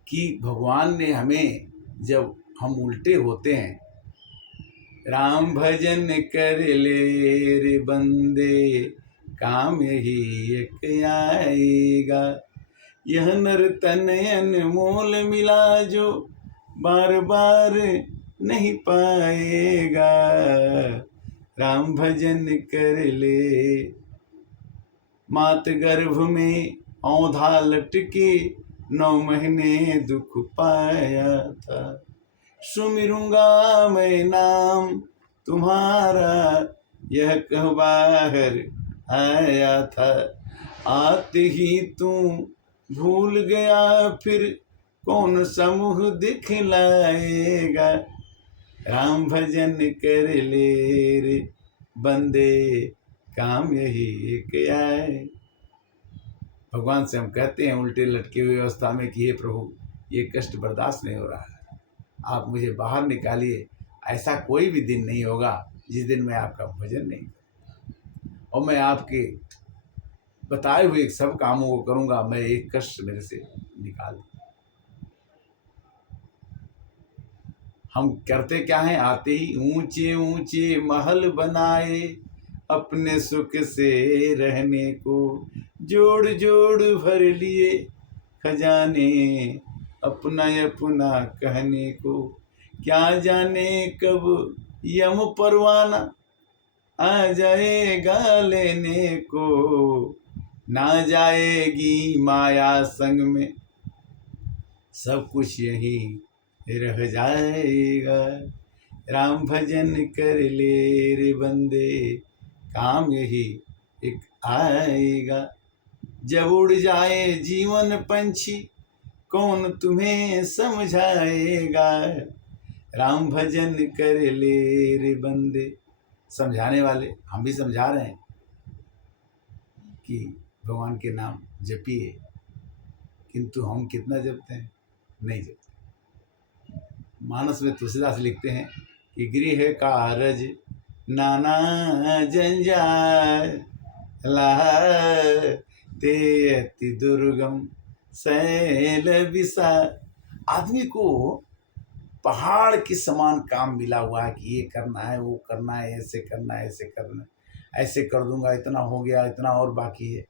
कि भगवान ने हमें, जब हम उल्टे होते हैं, राम भजन कर ले रे बंदे, काम यही एक आएगा, यह नर तन अनमोल मिला जो बार बार नहीं पाएगा। राम भजन कर ले। मात गर्भ में औंधा लटके 9 महीने दुख पाया था, सुमिरूंगा मैं नाम तुम्हारा, यह कह बाहर आया था। आते ही तू भूल गया, फिर कौन सा मुँह दिखलाएगा। राम भजन कर ले रे बंदे, काम यही एक आए। भगवान से हम कहते हैं उल्टे लटके हुए अवस्था में कि हे प्रभु, ये कष्ट बर्दाश्त नहीं हो रहा है, आप मुझे बाहर निकालिए। ऐसा कोई भी दिन नहीं होगा जिस दिन मैं आपका भजन नहीं करूँगा, और मैं आपके बताए हुए सब कामों को करूँगा। मैं एक कष्ट मेरे से निकाल। हम करते क्या हैं? आते ही ऊंचे ऊंचे महल बनाए, अपने सुख से रहने को, जोड़ जोड़ भर लिए खजाने, अपना अपना कहने को। क्या जाने कब यम परवाना आ जाएगा लेने को, ना जाएगी माया संग में, सब कुछ यहीं रह जाएगा। राम भजन कर ले रे बंदे, काम यही एक आएगा। जब उड़ जाए जीवन पंछी, कौन तुम्हें समझाएगा। राम भजन कर ले रे बंदे। समझाने वाले हम भी समझा रहे हैं कि भगवान के नाम जपिए, किंतु हम कितना जपते हैं? नहीं जपते। मानस में तुलसीदास लिखते हैं कि गृह कारज नाना जंजाल ते अति दुर्गम शैल विशाल। आदमी को पहाड़ के समान काम मिला हुआ है कि ये करना है, वो करना है, ऐसे करना है, ऐसे करना है, ऐसे कर दूंगा, इतना हो गया, इतना और बाकी है।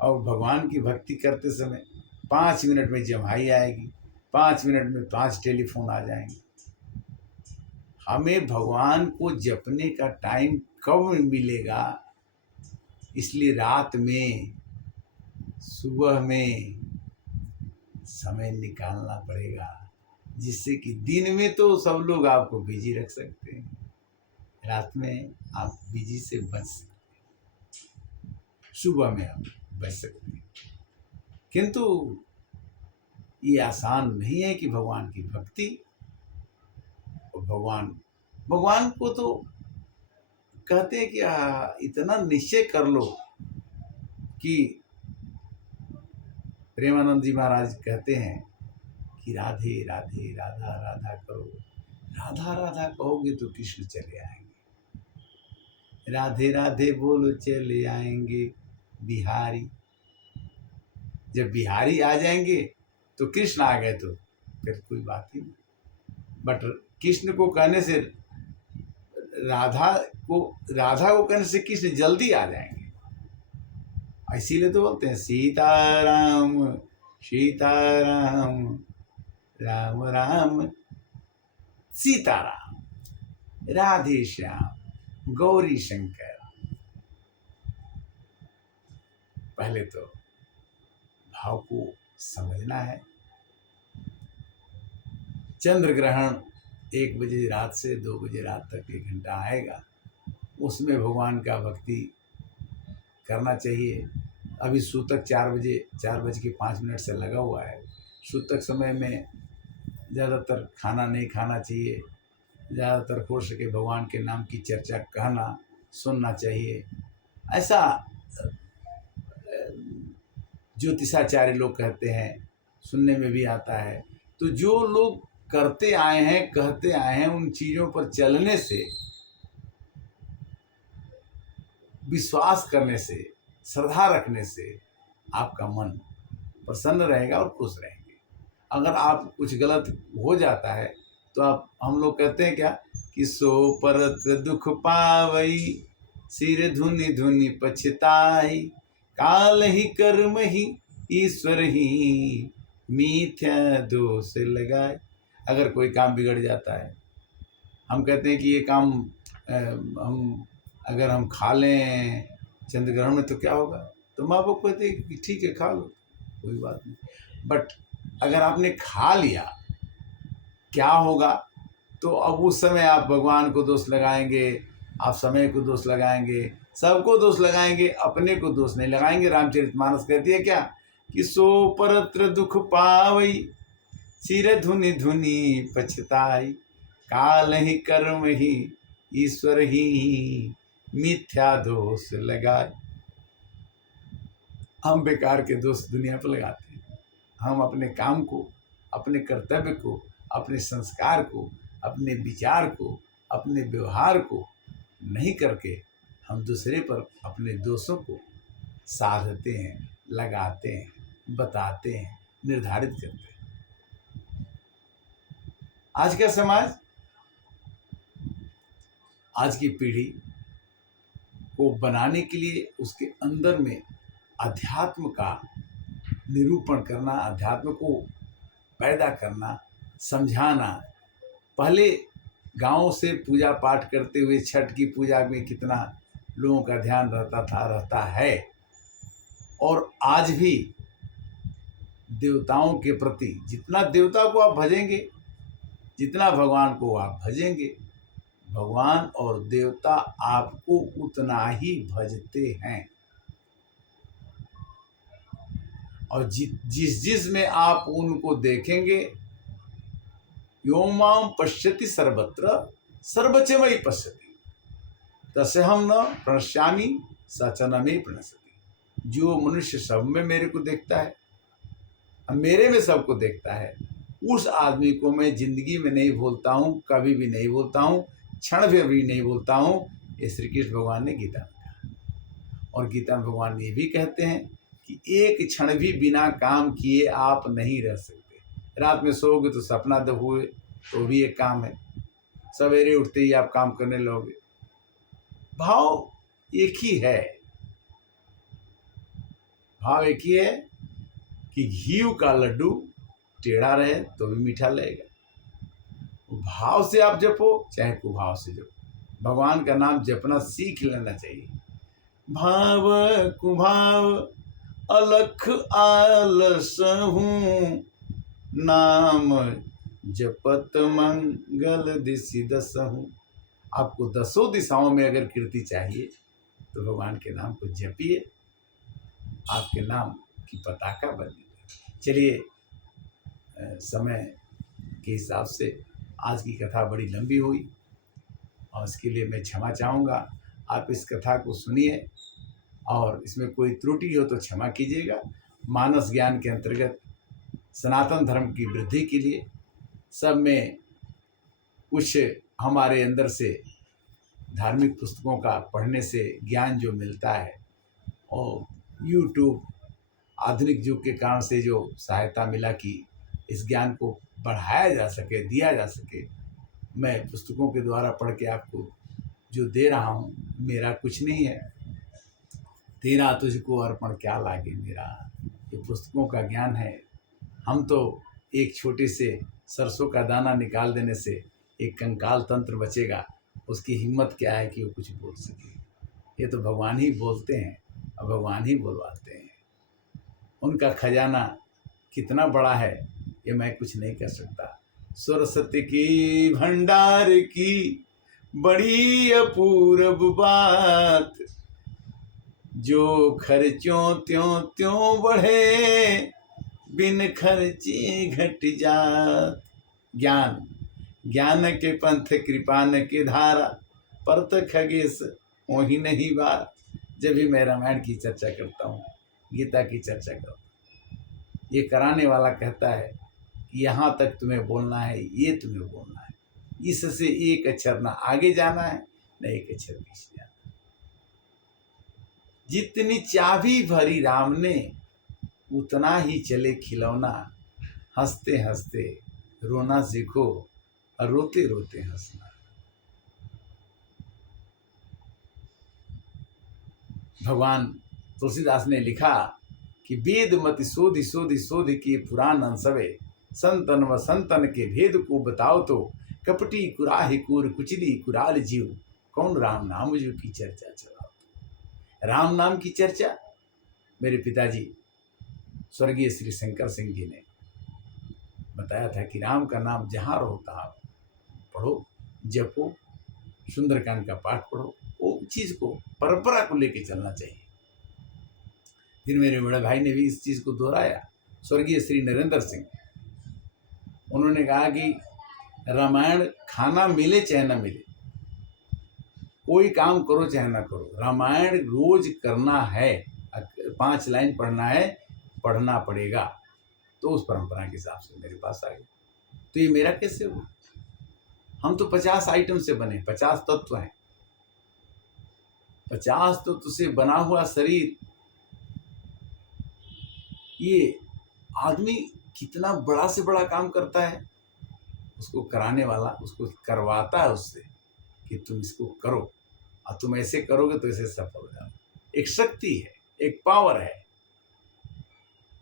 और भगवान की भक्ति करते समय 5 मिनट में जम्हाई आएगी, 5 मिनट में 5 टेलीफोन आ जाएंगे। हमें भगवान को जपने का टाइम कब मिलेगा? इसलिए रात में, सुबह में समय निकालना पड़ेगा, जिससे कि दिन में तो सब लोग आपको बिजी रख सकते हैं, रात में आप बिजी से बच सकते हैं, सुबह में आप बच सकते हैं। किंतु ये आसान नहीं है कि भगवान की भक्ति, और भगवान को तो कहते हैं कि इतना निश्चय कर लो कि प्रेमानंद जी महाराज कहते हैं कि राधे राधे राधा राधा करो, राधा राधा कहोगे तो कृष्ण चले आएंगे, राधे राधे बोलो चले आएंगे बिहारी। जब बिहारी आ जाएंगे तो कृष्ण आ गए, तो फिर कोई बात ही नहीं। बट कृष्ण को कहने से, राधा को कहने से कृष्ण जल्दी आ जाएंगे। इसीलिए तो बोलते हैं सीताराम सीताराम राम राम सीताराम, राधे श्याम गौरी शंकर। पहले तो भाव को समझना है। चंद्र ग्रहण 1 बजे रात से 2 बजे रात तक 1 घंटा आएगा, उसमें भगवान का भक्ति करना चाहिए। अभी सूतक 4:05 से लगा हुआ है। सूतक समय में ज़्यादातर खाना नहीं खाना चाहिए, ज़्यादातर हो सके भगवान के नाम की चर्चा कहना सुनना चाहिए। ऐसा ज्योतिषाचार्य लोग कहते हैं, सुनने में भी आता है। तो जो लोग करते आए हैं, कहते आए हैं, उन चीज़ों पर चलने से, विश्वास करने से, श्रद्धा रखने से आपका मन प्रसन्न रहेगा और खुश रहेंगे। अगर आप कुछ गलत हो जाता है तो हम लोग कहते हैं क्या कि सो परत दुख पावई, सिर धुनि धुनि पछताई, काल ही कर्म ही ईश्वर ही मिथ्या दोष लगाए। अगर कोई काम बिगड़ जाता है, हम कहते हैं कि ये काम अगर हम खा लें चंद्रग्रहण में तो क्या होगा, तो माँ बाप कहते हैं कि ठीक है खा लो, कोई बात नहीं। बट अगर आपने खा लिया, क्या होगा? तो अब उस समय आप भगवान को दोष लगाएंगे, आप समय को दोष लगाएंगे, सबको दोष लगाएंगे, अपने को दोष नहीं लगाएंगे। रामचरितमानस कहती है क्या कि सो परत्र दुख पावई, सिर धुनि धुनि पछताई, काल ही कर्म ही ईश्वर ही मिथ्या दोष लगाए। हम बेकार के दोष दुनिया पर लगाते हैं। हम अपने काम को, अपने कर्तव्य को, अपने संस्कार को, अपने विचार को, अपने व्यवहार को नहीं करके हम दूसरे पर अपने दोषों को साधते हैं, लगाते हैं, बताते हैं, निर्धारित करते हैं। आज का समाज, आज की पीढ़ी को बनाने के लिए उसके अंदर में अध्यात्म का निरूपण करना, अध्यात्म को पैदा करना, समझाना। पहले गांव से पूजा पाठ करते हुए छठ की पूजा में कितना लोगों का ध्यान रहता है, और आज भी देवताओं के प्रति जितना देवता को आप भजेंगे, जितना भगवान को आप भजेंगे, भगवान और देवता आपको उतना ही भजते हैं। और जिस में आप उनको देखेंगे, यो माम पश्यति सर्वत्र सर्वच मयि पश्यति तस्हम न प्रणश्यामि स च न मे प्रणश्यति। जो मनुष्य सब में मेरे को देखता है, मेरे में सबको देखता है, उस आदमी को मैं जिंदगी में नहीं भूलता हूँ, कभी भी नहीं भूलता हूँ, क्षण भी नहीं भूलता हूँ। ये श्री कृष्ण भगवान ने गीता में कहा। और गीता में भगवान ये भी कहते हैं कि एक क्षण भी बिना काम किए आप नहीं रह सकते। रात में सोओगे तो सपना देखोगे तो भी एक काम है, सवेरे उठते ही आप काम करने लगोगे। भाव एक ही है, भाव एक ही है कि घी का लड्डू टेढ़ा रहे तो भी मीठा लगेगा। भाव से आप जपो चाहे कुभाव से जपो, भगवान का नाम जपना सीख लेना चाहिए। भाव कुभाव अलख आलस हूँ, नाम जपत मंगल दिशि दस हूँ। आपको दसों दिशाओं में अगर कीर्ति चाहिए तो भगवान के नाम को जपिए, आपके नाम की पताका बनी। चलिए, समय के हिसाब से आज की कथा बड़ी लंबी हुई और इसके लिए मैं क्षमा चाहूँगा। आप इस कथा को सुनिए और इसमें कोई त्रुटि हो तो क्षमा कीजिएगा। मानस ज्ञान के अंतर्गत सनातन धर्म की वृद्धि के लिए सब में कुछ हमारे अंदर से धार्मिक पुस्तकों का पढ़ने से ज्ञान जो मिलता है और यूट्यूब आधुनिक युग के कारण से जो सहायता मिला कि इस ज्ञान को बढ़ाया जा सके, दिया जा सके, मैं पुस्तकों के द्वारा पढ़ के आपको जो दे रहा हूँ, मेरा कुछ नहीं है। तेरा तुझको अर्पण क्या लागे मेरा, ये पुस्तकों का ज्ञान है। हम तो एक छोटे से सरसों का दाना निकाल देने से एक कंकाल तंत्र बचेगा, उसकी हिम्मत क्या है कि वो कुछ बोल सके। ये तो भगवान ही बोलते हैं और भगवान ही बोलवाते हैं। उनका खजाना कितना बड़ा है ये मैं कुछ नहीं कर सकता। सरस्वती की भंडार की बड़ी अपूर्व बात, जो खर्चों त्यों त्यों बढ़े, बिन खर्चे घट जात। ज्ञान ज्ञान के पंथ कृपान के धारा, परत खगेश वही नहीं बात। जब भी मैं रामायण की चर्चा करता हूँ, गीता की चर्चा करता हूँ, ये कराने वाला कहता है कि यहाँ तक तुम्हें बोलना है, ये तुम्हें बोलना है, इससे एक अक्षर ना आगे जाना है न एक अक्षर पीछे जाना। जितनी चाबी भरी राम ने उतना ही चले खिलौना, हंसते हंसते रोना सीखो और रोते रोते हंसना। भगवान तुलसीदास ने लिखा कि वेद मति शोधि शोधि शोधि किए पुराण अंसवे, संतन व संतन के भेद को बताओ तो, कपटी कुराही कूर कुचली कुराल जीव, कौन राम नाम जो की चर्चा चलाओ। राम नाम की चर्चा मेरे पिताजी स्वर्गीय श्री शंकर सिंह जी ने बताया था कि राम का नाम जहाँ रहो तहाँ पढ़ो, जपो, सुंदरकांड का पाठ पढ़ो। वो चीज़ को, परंपरा को लेके चलना चाहिए। फिर मेरे बड़े भाई ने भी इस चीज़ को दोहराया, स्वर्गीय श्री नरेंद्र सिंह। उन्होंने कहा कि रामायण खाना मिले चाहे ना मिले, कोई काम करो चाहे ना करो, रामायण रोज करना है, 5 लाइन पढ़ना है, पढ़ना पड़ेगा। तो उस परंपरा के हिसाब से मेरे पास आ गए। तो ये मेरा कैसे हुआ? हम तो 50 आइटम से बने, 50 तत्व हैं, 50 तत्व से बना हुआ शरीर। ये आदमी कितना बड़ा से बड़ा काम करता है, उसको कराने वाला उसको करवाता है उससे कि तुम इसको करो और तुम ऐसे करोगे तो ऐसे सफल हो जाओ। एक शक्ति है, एक पावर है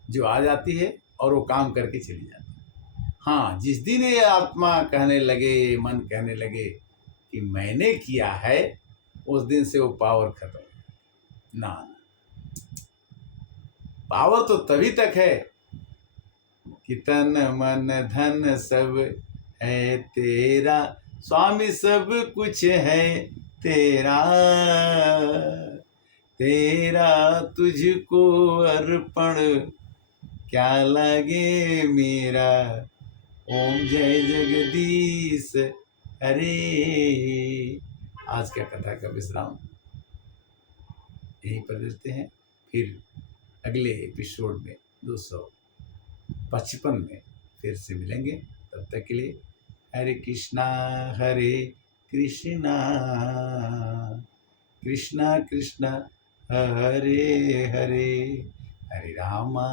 जो आ जाती है और वो काम करके चली जाती है। हाँ, जिस दिन ये आत्मा कहने लगे, मन कहने लगे कि मैंने किया है, उस दिन से वो पावर खत्म। ना, पावर तो तभी तक है कि तन मन धन सब है तेरा, स्वामी सब कुछ है तेरा, तेरा तुझको अर्पण क्या लगे मेरा, ओम जय जगदीश हरे। आज क्या कथा का विश्राम यहीं पर देते हैं। फिर अगले एपिसोड में 255 में फिर से मिलेंगे। तब तक के लिए हरे कृष्णा कृष्णा कृष्णा कृष्णा हरे हरे, हरे रामा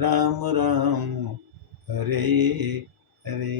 राम राम हरे हरे।